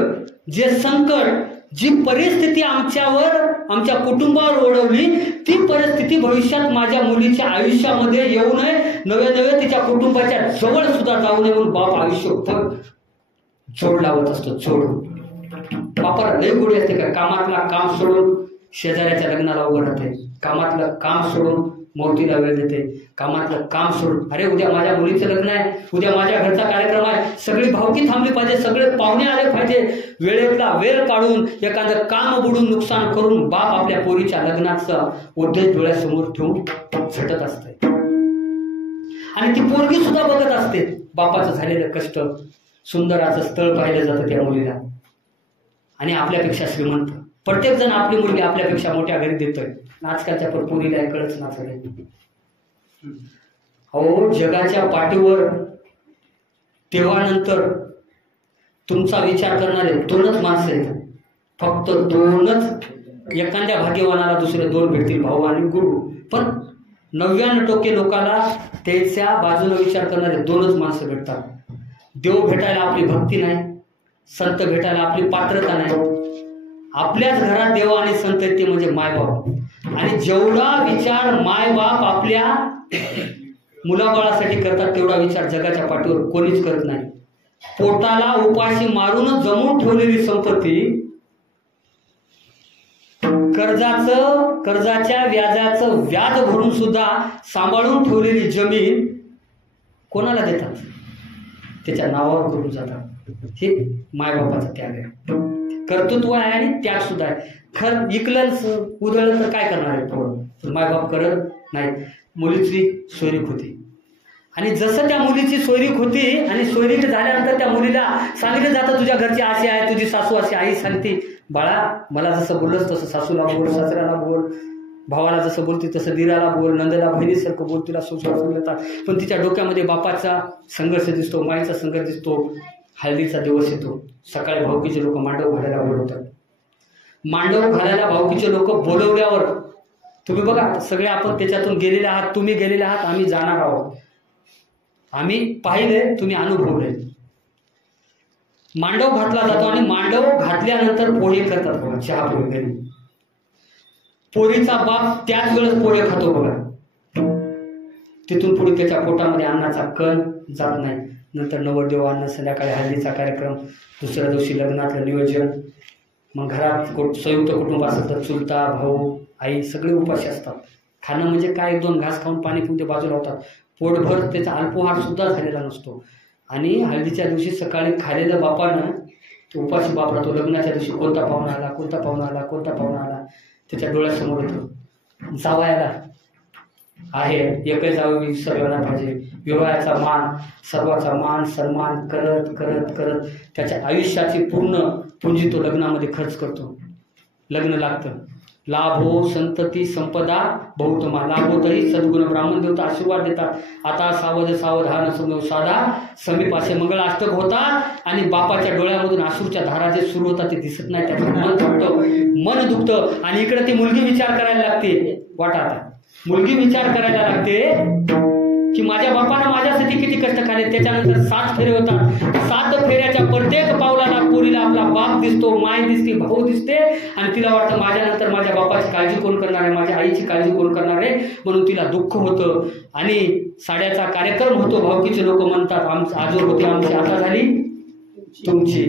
जे संकट, जी परिस्थिती आमच्यावर, आमच्या कुटुंबावर ओढवली, ती परिस्थिती भविष्यात माझ्या मुलीच्या आयुष्यामध्ये येऊ नये, नवे तिच्या कुटुंबाच्या जवळ सुद्धा जाऊ नये म्हणून बाप आयुष्यभर जोड लावत असतो. जोड बापाला लय गोडी असते का, कामातला काम सोडून शेजाऱ्याच्या लग्नाला उभं राहते, कामातलं काम सोडून मौतीला वेळ देते, कामातलं काम सोडून अरे उद्या माझ्या मुलीचं लग्न आहे, उद्या माझ्या घरचा कार्यक्रम आहे, सगळी भावकी थांबली पाहिजे, सगळे पाहुणे आले पाहिजे, वेळेतला वेळ काढून एखादं काम बुडून नुकसान करून बाप आपल्या पोरीच्या लग्नाचा उद्देश डोळ्यासमोर ठेवून झटत असते. आणि ती पोरगी सुद्धा बघत असते बापाचं झालेलं कष्ट. सुंदराचं स्थळ पाहिलं जातं त्या मुलीला. आणि आपल्यापेक्षा श्रीमंत प्रत्येक जण आपली मुलगी आपल्यापेक्षा मोठ्या घरी देतोय. आजकालच्या पोरीला कळच ना सगळे. अहो जगाच्या पाठीवर तेव्हानंतर तुमचा विचार करणारे 2च माणसं आहेत, फक्त 2च. एखाद्या भाग्यवानाला दुसरे 2 भेटतील, भाऊ आणि गुरु. पण 99% लोकांना त्याच्या बाजूने विचार करणारे 2च माणसं भेटतात. देव भेटायला आपली भक्ती नाही, संत भेटायला आपली पात्रता नाही. आपल्याच घरात देव आणि संत ते म्हणजे मायबाप. आणि जेवढा विचार मायबाप आपल्या मुलाबाळासाठी करतात तेवढा विचार जगाच्या पाठीवर कोणीच करत नाही. पोटाला उपाशी मारूनच जमवून ठेवलेली संपत्ती, कर्जाच्या व्याजाचं व्याज भरून सुद्धा सांभाळून ठेवलेली जमीन कोणाला देतात? त्याच्या नावावर करून जातात. हे मायबापाचा त्याग आहे, कर्तृत्व आहे आणि त्याग सुद्धा आहे. इकलं उधळलं तर काय करणार आहे पोरं? मायबाप करत नाही. मुलीची सोयरीक होती आणि जसं त्या मुलीची सोयरीक होती आणि सोयरीक झाल्यानंतर त्या मुलीला सांगितलं जातं तुझ्या घरची अशी आहे, तुझी सासू अशी. आई सांगते बाळा मला जसं बोललंस तसं सासूला बोल, सासऱ्याला बोल, भावाला जसं बोलते तसं दिराला बोल, नंदेला बहिणीसारखं बोल, तिला संस्कार बोलतात. पण तिच्या डोक्यामध्ये बापाचा संघर्ष दिसतो, माईचा संघर्ष दिसतो. हळदीचा दिवस येतो, सकाळी भाऊकीचे लोक मांडव घालायला बोलवतात. मांडव घालायला भाऊकीचे लोक बोलवल्यावर तुम्ही बघा सगळे आपण त्याच्यातून गेलेले आहात, तुम्ही गेलेले आहात, आम्ही जाणार आहोत, आम्ही पाहिले, तुम्ही अनुभवले. मांडव घातला जातो आणि मांडव घातल्यानंतर पोहे करतात बघा, चहा पोहे घरी. पोरीचा बाप त्याच वेळेस पोहे खातो बघा. तिथून पुढे त्याच्या पोटामध्ये अन्नाचा कण जात नाही. नंतर नवरदेव अन्न, संध्याकाळी हळदीचा कार्यक्रम, दुसऱ्या दिवशी लग्नातलं नियोजन. मग घरात संयुक्त कुटुंब असेल तर चुलता, भाऊ, आई सगळे उपाशी असतात. खाणं म्हणजे काय, 1-2 घास खाऊन पाणी पिऊन ते बाजूला होतात. पोटभर त्याचा अल्पोहार सुद्धा झालेला नसतो. आणि हळदीच्या दिवशी सकाळी खालेलं बापानं तो उपाशी बाप राहतो. लग्नाच्या दिवशी कोणता पाहुणा आला, कोणता पाहुणा आला, कोणता पाहुणा आला, त्याच्या डोळ्यासमोर येतो. जावयाला आहे एकही जावं विसरला नाही पाहिजे. विवाहाचा मान, सर्वाचा मान सन्मान करत करत करत त्याच्या आयुष्याची पूर्ण पुंजी तो लग्नामध्ये खर्च करतो. लग्न लागतं. लाभो संतती संपदा बहुतमा, लाभोतही सद्गुण ब्राह्मण देवता आशीर्वाद देतात. आता सावध सावधान समो साधा, समीप असे मंगळ अष्टक होतात. आणि बापाच्या डोळ्यामधून अश्रूच्या धारा जे सुरू होतात ते दिसत नाही. त्याचं मन दुखतं, मन दुखतं. आणि इकडे ती मुलगी विचार करायला लागते. वाटा आता मुलगी विचार करायला लागते की माझ्या बापानं माझ्यासाठी किती कष्ट खाल्ले. त्याच्यानंतर 7 फेरे होतात. 7 फेऱ्याच्या प्रत्येक पावलाला पोरीला आपला बाप दिसतो, माय दिसते, भाऊ दिसते. आणि तिला वाटतं माझ्यानंतर माझ्या बापाची काळजी कोण करणार आहे, माझ्या आईची काळजी कोण करणार आहे. म्हणून तिला दुःख होतं. आणि साड्याचा कार्यक्रम होतो. भावकीचे लोक म्हणतात आमची आजोर होती आमची, आता झाली तुमची.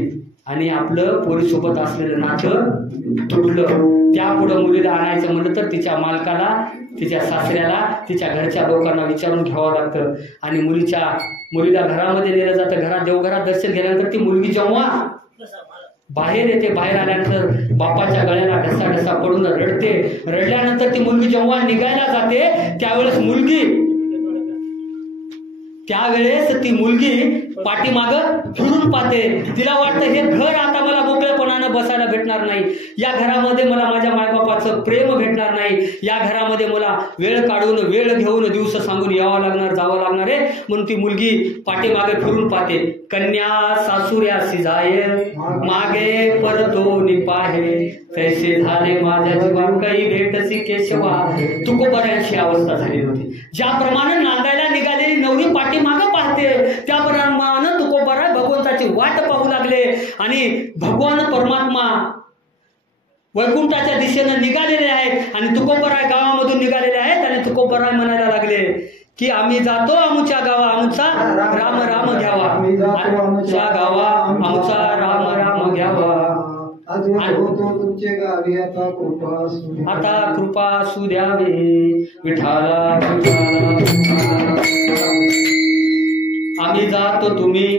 आणि आपलं पोरीसोबत असलेलं नातं तुटलं. त्यापुढं मुलीला आणायचं म्हणलं तर तिच्या मालकाला, तिच्या सासऱ्याला, तिच्या घरच्या लोकांना विचारून घ्यावं लागतं. आणि मुलीला घरामध्ये नेलं जातं. घरात देवघरात दर्शन घेतल्यानंतर ती मुलगी जेव्हा बाहेर येते, बाहेर आल्यानंतर बापाच्या गळ्याला ढसा ढसा पडून रडते. रडल्यानंतर ती मुलगी जेव्हा निघायला जाते त्यावेळेस ती मुलगी पाठीमागं फिरून पाहते. तिला वाटतं हे घर आता मला मोकळेपणानं बसायला भेटणार नाही. या घरामध्ये मला माझ्या मायबापाचं प्रेम भेटणार नाही. या घरामध्ये मला वेळ काढून, वेळ घेऊन, दिवस सांगून यावं लागणार, जावं लागणार आहे. म्हणून ती मुलगी पाठीमागे फिरून पाहते. कन्या सासुऱ्यासी जाय, मागे परतोनी पाहे, कैसे झाले माझ्या जीवा काही भेटसी केशवा. तुकोबारांची अवस्था झाली होती. ज्याप्रमाणे नांदायला निघालेली नवरी पाठीमागं पाहते, त्याप्रमाणे तुकोबारा भगवंताची वाट पाहू लागले. आणि भगवान परमात्मा वैकुंठाच्या दिशेनं निघालेले आहेत. आणि तुकोबाराय गावामधून निघालेले आहेत. आणि तुकोबाराय म्हणायला लागले की आम्ही जातो आमच्या गावा, आमचा राम राम घ्यावा. आमच्या गावा आमचा राम राम घ्यावा. आता कृपा सुद्यावे विठाला. आम्ही जातो तुम्ही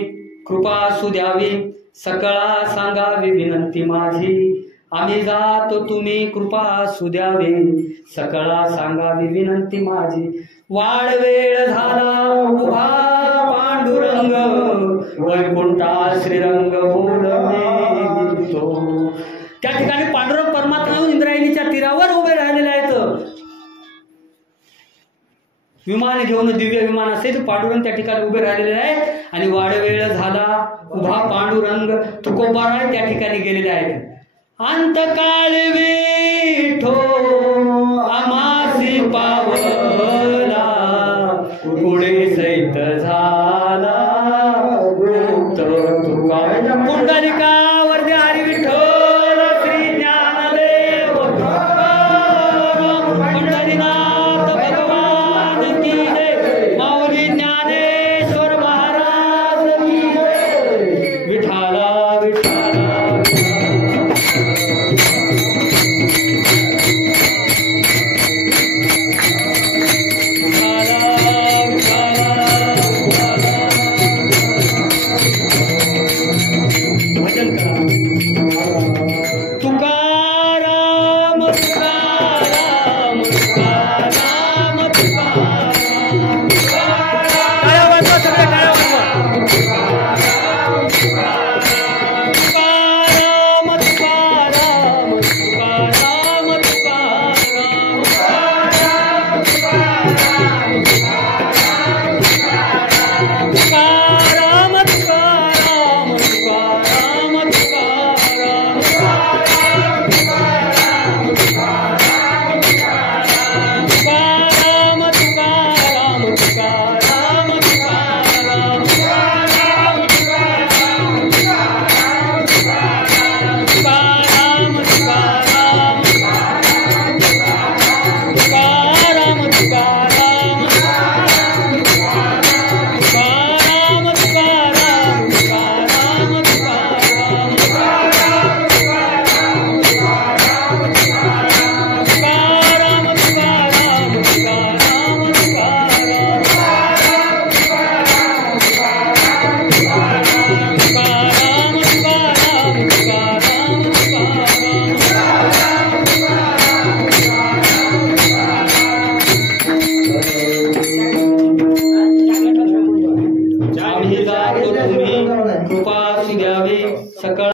कृपा सुद्यावी, सकळा सांगावी विनंती माझी. आम्ही जातो तुम्ही कृपा सुद्यावे, सकळा सांगावी विनंती माझी. वाढ वेळ झाला उभा पांडुरंग, वैकुंठा श्रीरंग बोलवे तो. त्या ठिकाणी पांडुरंग परमात्मा इंद्रायणीच्या तीरावर उभे राहिलेले आहेत. विमान घेऊन, दिव्य विमान असेल, पांडुरंग त्या ठिकाणी उभे राहिलेले आहेत. आणि वाडवेळ झाला उभा पांडुरंग, तुकोबाराय त्या ठिकाणी गेलेले आहेत. अंतकाळ विठो आमासी पावला, पुढे सैत झाला